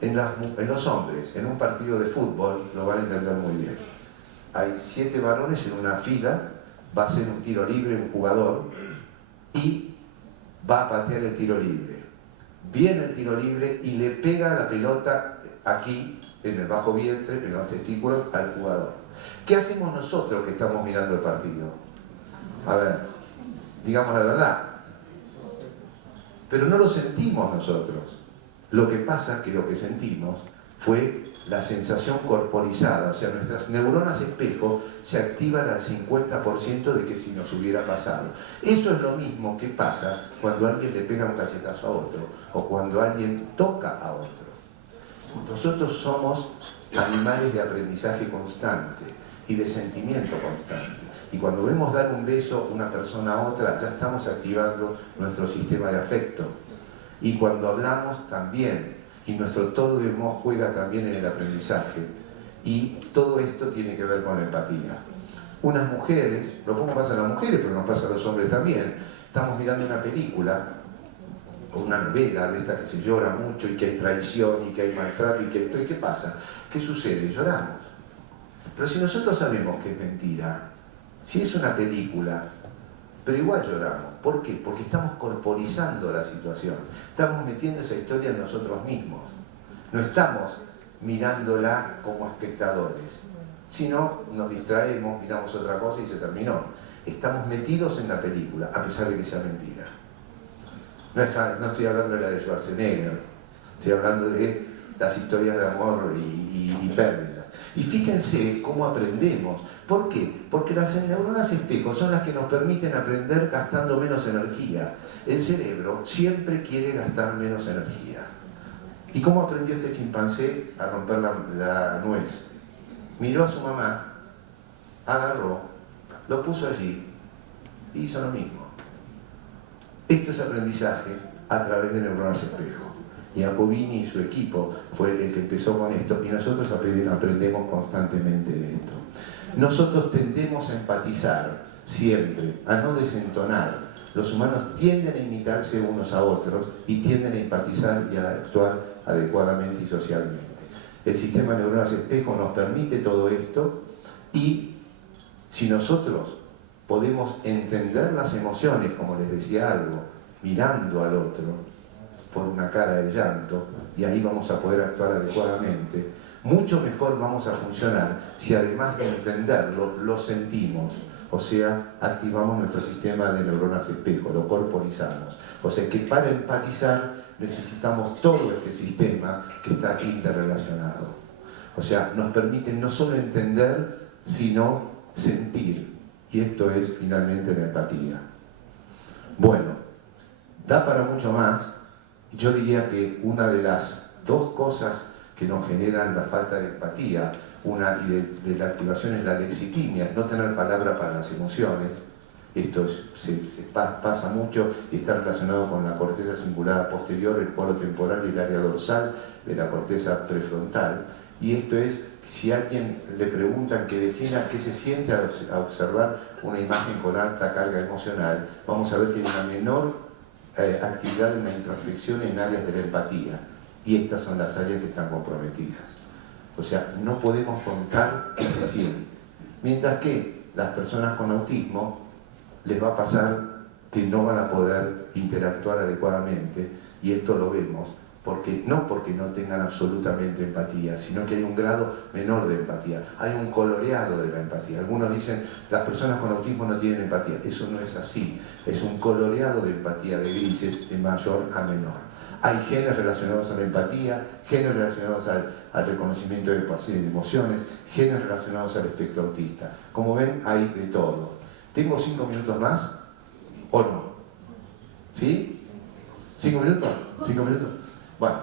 En los hombres, en un partido de fútbol, lo van a entender muy bien. Hay 7 varones en una fila, va a hacer un tiro libre un jugador y va a patear el tiro libre. Viene el tiro libre y le pega la pelota aquí, en el bajo vientre, en los testículos, al jugador. ¿Qué hacemos nosotros que estamos mirando el partido? A ver, digamos la verdad. Pero no lo sentimos nosotros. Lo que pasa es que lo que sentimos fue la sensación corporizada, o sea, nuestras neuronas espejo se activan al 50% de que si nos hubiera pasado. Eso es lo mismo que pasa cuando alguien le pega un cachetazo a otro o cuando alguien toca a otro. Nosotros somos animales de aprendizaje constante y de sentimiento constante. Y cuando vemos dar un beso una persona a otra, ya estamos activando nuestro sistema de afecto. Y cuando hablamos también, y nuestro tono de voz juega también en el aprendizaje. Y todo esto tiene que ver con la empatía. Unas mujeres, lo pongo más a las mujeres, pero nos pasa a los hombres también, estamos mirando una película, o una novela de estas que se llora mucho y que hay traición y que hay maltrato y que esto, ¿y qué pasa? ¿Qué sucede? Lloramos. Pero si nosotros sabemos que es mentira, si es una película, pero igual lloramos. ¿Por qué? Porque estamos corporizando la situación. Estamos metiendo esa historia en nosotros mismos. No estamos mirándola como espectadores. Si no, nos distraemos, miramos otra cosa y se terminó. Estamos metidos en la película, a pesar de que sea mentira. No estoy hablando de la de Schwarzenegger, estoy hablando de las historias de amor y pérdidas. Y fíjense cómo aprendemos. ¿Por qué? Porque las neuronas espejo son las que nos permiten aprender gastando menos energía. El cerebro siempre quiere gastar menos energía. ¿Y cómo aprendió este chimpancé a romper la nuez? Miró a su mamá, agarró, lo puso allí y hizo lo mismo. Esto es aprendizaje a través de neuronas espejo. Jacobini y su equipo fue el que empezó con esto y nosotros aprendemos constantemente de esto. Nosotros tendemos a empatizar siempre, a no desentonar. Los humanos tienden a imitarse unos a otros y tienden a empatizar y a actuar adecuadamente y socialmente. El sistema de neuronas espejo nos permite todo esto y si nosotros podemos entender las emociones, como les decía algo, mirando al otro, por una cara de llanto, y ahí vamos a poder actuar adecuadamente, mucho mejor vamos a funcionar si además de entenderlo, lo sentimos, o sea, activamos nuestro sistema de neuronas espejo, lo corporizamos. O sea que para empatizar necesitamos todo este sistema que está interrelacionado. O sea, nos permite no solo entender, sino sentir. Y esto es finalmente la empatía. Bueno, da para mucho más. Yo diría que una de las 2 cosas que nos generan la falta de empatía, una y de la activación es la lexitimia, no tener palabra para las emociones. Esto pasa mucho y está relacionado con la corteza cingulada posterior, el polo temporal y el área dorsal de la corteza prefrontal. Y esto es, si a alguien le preguntan que defina qué se siente al observar una imagen con alta carga emocional, vamos a ver que hay una menor actividad en la introspección en áreas de la empatía, y estas son las áreas que están comprometidas. O sea, no podemos contar qué se siente. Mientras que las personas con autismo les va a pasar que no van a poder interactuar adecuadamente, y esto lo vemos no porque no tengan absolutamente empatía, sino que hay un grado menor de empatía, hay un coloreado de la empatía. Algunos dicen, las personas con autismo no tienen empatía. Eso no es así, es un coloreado de empatía de grises de mayor a menor. Hay genes relacionados a la empatía, genes relacionados al reconocimiento de emociones, genes relacionados al espectro autista. Como ven, hay de todo. ¿Tengo 5 minutos más o no? ¿Sí? ¿5 minutos? ¿5 minutos? Bueno,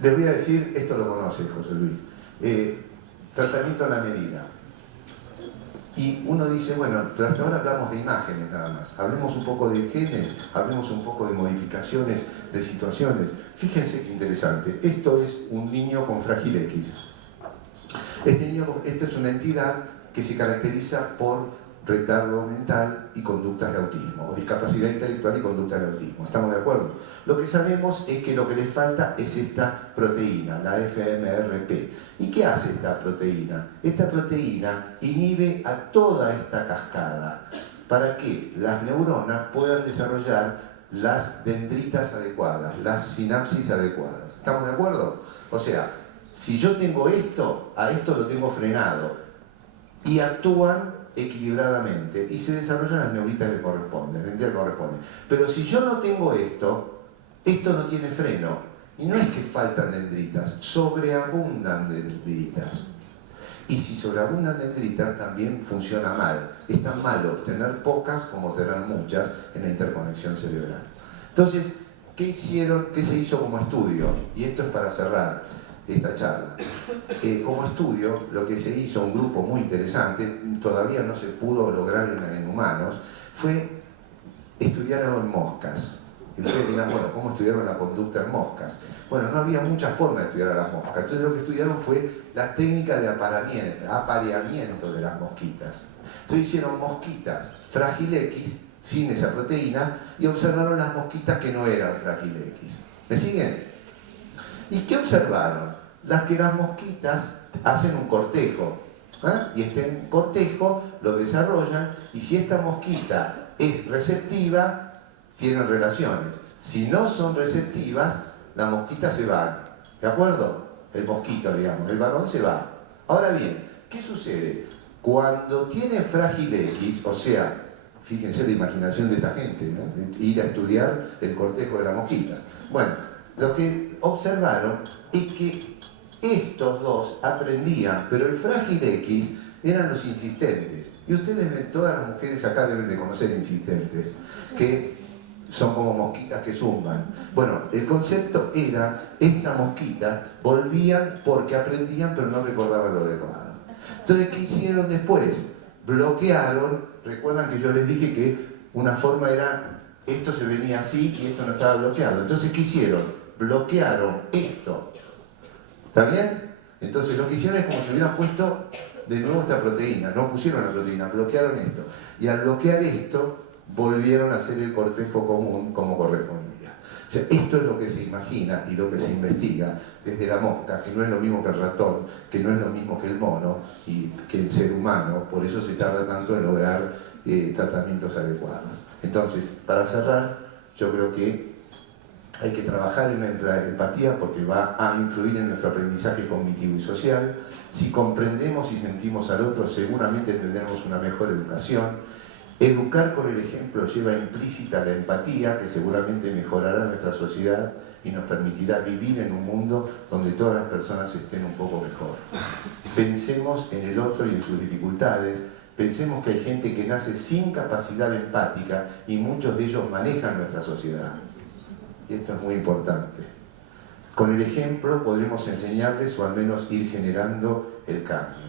les voy a decir, esto lo conoce José Luis, tratamiento a la medida. Y uno dice, bueno, pero hasta ahora hablamos de imágenes nada más. Hablemos un poco de genes, hablemos un poco de modificaciones, de situaciones. Fíjense qué interesante. Esto es un niño con frágil X. Esta es una entidad que se caracteriza por retardo mental y conductas de autismo, o discapacidad intelectual y conductas de autismo. ¿Estamos de acuerdo? Lo que sabemos es que lo que les falta es esta proteína, la FMRP. ¿Y qué hace esta proteína? Esta proteína inhibe a toda esta cascada para que las neuronas puedan desarrollar las dendritas adecuadas, las sinapsis adecuadas. ¿Estamos de acuerdo? O sea, si yo tengo esto, a esto lo tengo frenado y actúan equilibradamente y se desarrollan las neuritas que corresponden, las dendritas que corresponden. Pero si yo no tengo esto, esto no tiene freno. Y no es que faltan dendritas, sobreabundan dendritas. Y si sobreabundan dendritas también funciona mal. Es tan malo tener pocas como tener muchas en la interconexión cerebral. Entonces, ¿qué hicieron? ¿Qué se hizo como estudio? Y esto es para cerrar esta charla. Como estudio, lo que se hizo, un grupo muy interesante, todavía no se pudo lograr en humanos, fue estudiarlo en moscas. Y ustedes dirán, bueno, ¿cómo estudiaron la conducta en moscas? Bueno, no había muchas formas de estudiar a las moscas. Entonces lo que estudiaron fue la técnica de apareamiento de las mosquitas. Entonces hicieron mosquitas frágil X, sin esa proteína, y observaron las mosquitas que no eran frágil X. ¿Me siguen? ¿Y qué observaron? Que las mosquitas hacen un cortejo. Y este cortejo lo desarrollan, y si esta mosquita es receptiva, tienen relaciones. Si no son receptivas, las mosquitas se van. ¿De acuerdo? El mosquito, digamos, el varón se va. Ahora bien, ¿qué sucede? Cuando tiene frágil X, o sea, fíjense la imaginación de esta gente, ¿no? Ir a estudiar el cortejo de la mosquita. Bueno, lo que observaron es que estos dos aprendían, pero el frágil X eran los insistentes. Y ustedes, todas las mujeres acá deben de conocer insistentes, que son como mosquitas que zumban. Bueno, el concepto era, estas mosquitas volvían porque aprendían pero no recordaban lo adecuado. Entonces, ¿qué hicieron después? Bloquearon, recuerdan que yo les dije que una forma era, esto se venía así y esto no estaba bloqueado. Entonces, ¿qué hicieron? Bloquearon esto. ¿Está bien? Entonces, lo que hicieron es como si hubieran puesto de nuevo esta proteína. No pusieron la proteína, bloquearon esto. Y al bloquear esto, volvieron a hacer el cortejo común como correspondía. O sea, esto es lo que se imagina y lo que se investiga desde la mosca, que no es lo mismo que el ratón, que no es lo mismo que el mono y que el ser humano. Por eso se tarda tanto en lograr tratamientos adecuados. Entonces, para cerrar, yo creo que hay que trabajar en la empatía porque va a influir en nuestro aprendizaje cognitivo y social. Si comprendemos y sentimos al otro, seguramente tendremos una mejor educación. Educar con el ejemplo lleva implícita la empatía, que seguramente mejorará nuestra sociedad y nos permitirá vivir en un mundo donde todas las personas estén un poco mejor. Pensemos en el otro y en sus dificultades. Pensemos que hay gente que nace sin capacidad empática y muchos de ellos manejan nuestra sociedad. Y esto es muy importante. Con el ejemplo podremos enseñarles o al menos ir generando el cambio.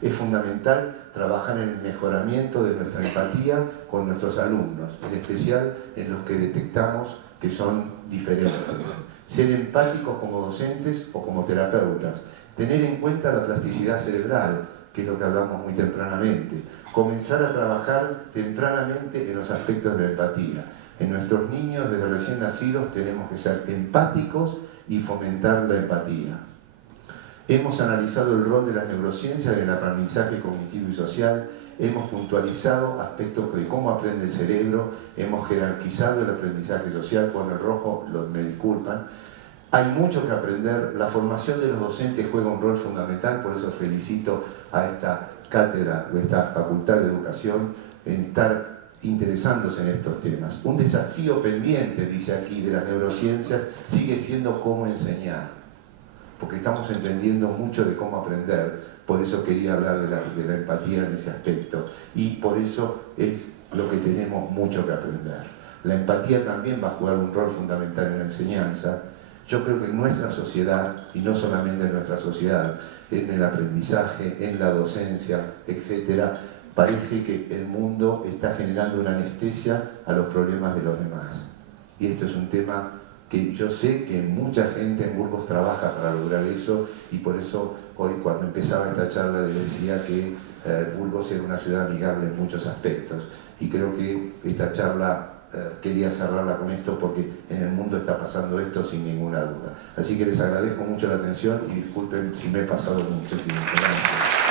Es fundamental trabajar en el mejoramiento de nuestra empatía con nuestros alumnos, en especial en los que detectamos que son diferentes. Ser empáticos como docentes o como terapeutas. Tener en cuenta la plasticidad cerebral, que es lo que hablamos muy tempranamente. Comenzar a trabajar tempranamente en los aspectos de la empatía. En nuestros niños desde recién nacidos tenemos que ser empáticos y fomentar la empatía. Hemos analizado el rol de las neurociencias en el aprendizaje cognitivo y social, hemos puntualizado aspectos de cómo aprende el cerebro, hemos jerarquizado el aprendizaje social, con el rojo me disculpan. Hay mucho que aprender, la formación de los docentes juega un rol fundamental, por eso felicito a esta cátedra o esta facultad de educación en estar interesándose en estos temas. Un desafío pendiente, dice aquí, de las neurociencias sigue siendo cómo enseñar, porque estamos entendiendo mucho de cómo aprender, por eso quería hablar de la empatía en ese aspecto, y por eso es lo que tenemos mucho que aprender. La empatía también va a jugar un rol fundamental en la enseñanza. Yo creo que en nuestra sociedad, y no solamente en nuestra sociedad, en el aprendizaje, en la docencia, etc., parece que el mundo está generando una anestesia a los problemas de los demás. Y esto es un tema que yo sé que mucha gente en Burgos trabaja para lograr eso, y por eso hoy cuando empezaba esta charla les decía que Burgos era una ciudad amigable en muchos aspectos. Y creo que esta charla quería cerrarla con esto porque en el mundo está pasando esto sin ninguna duda. Así que les agradezco mucho la atención y disculpen si me he pasado mucho tiempo. Gracias.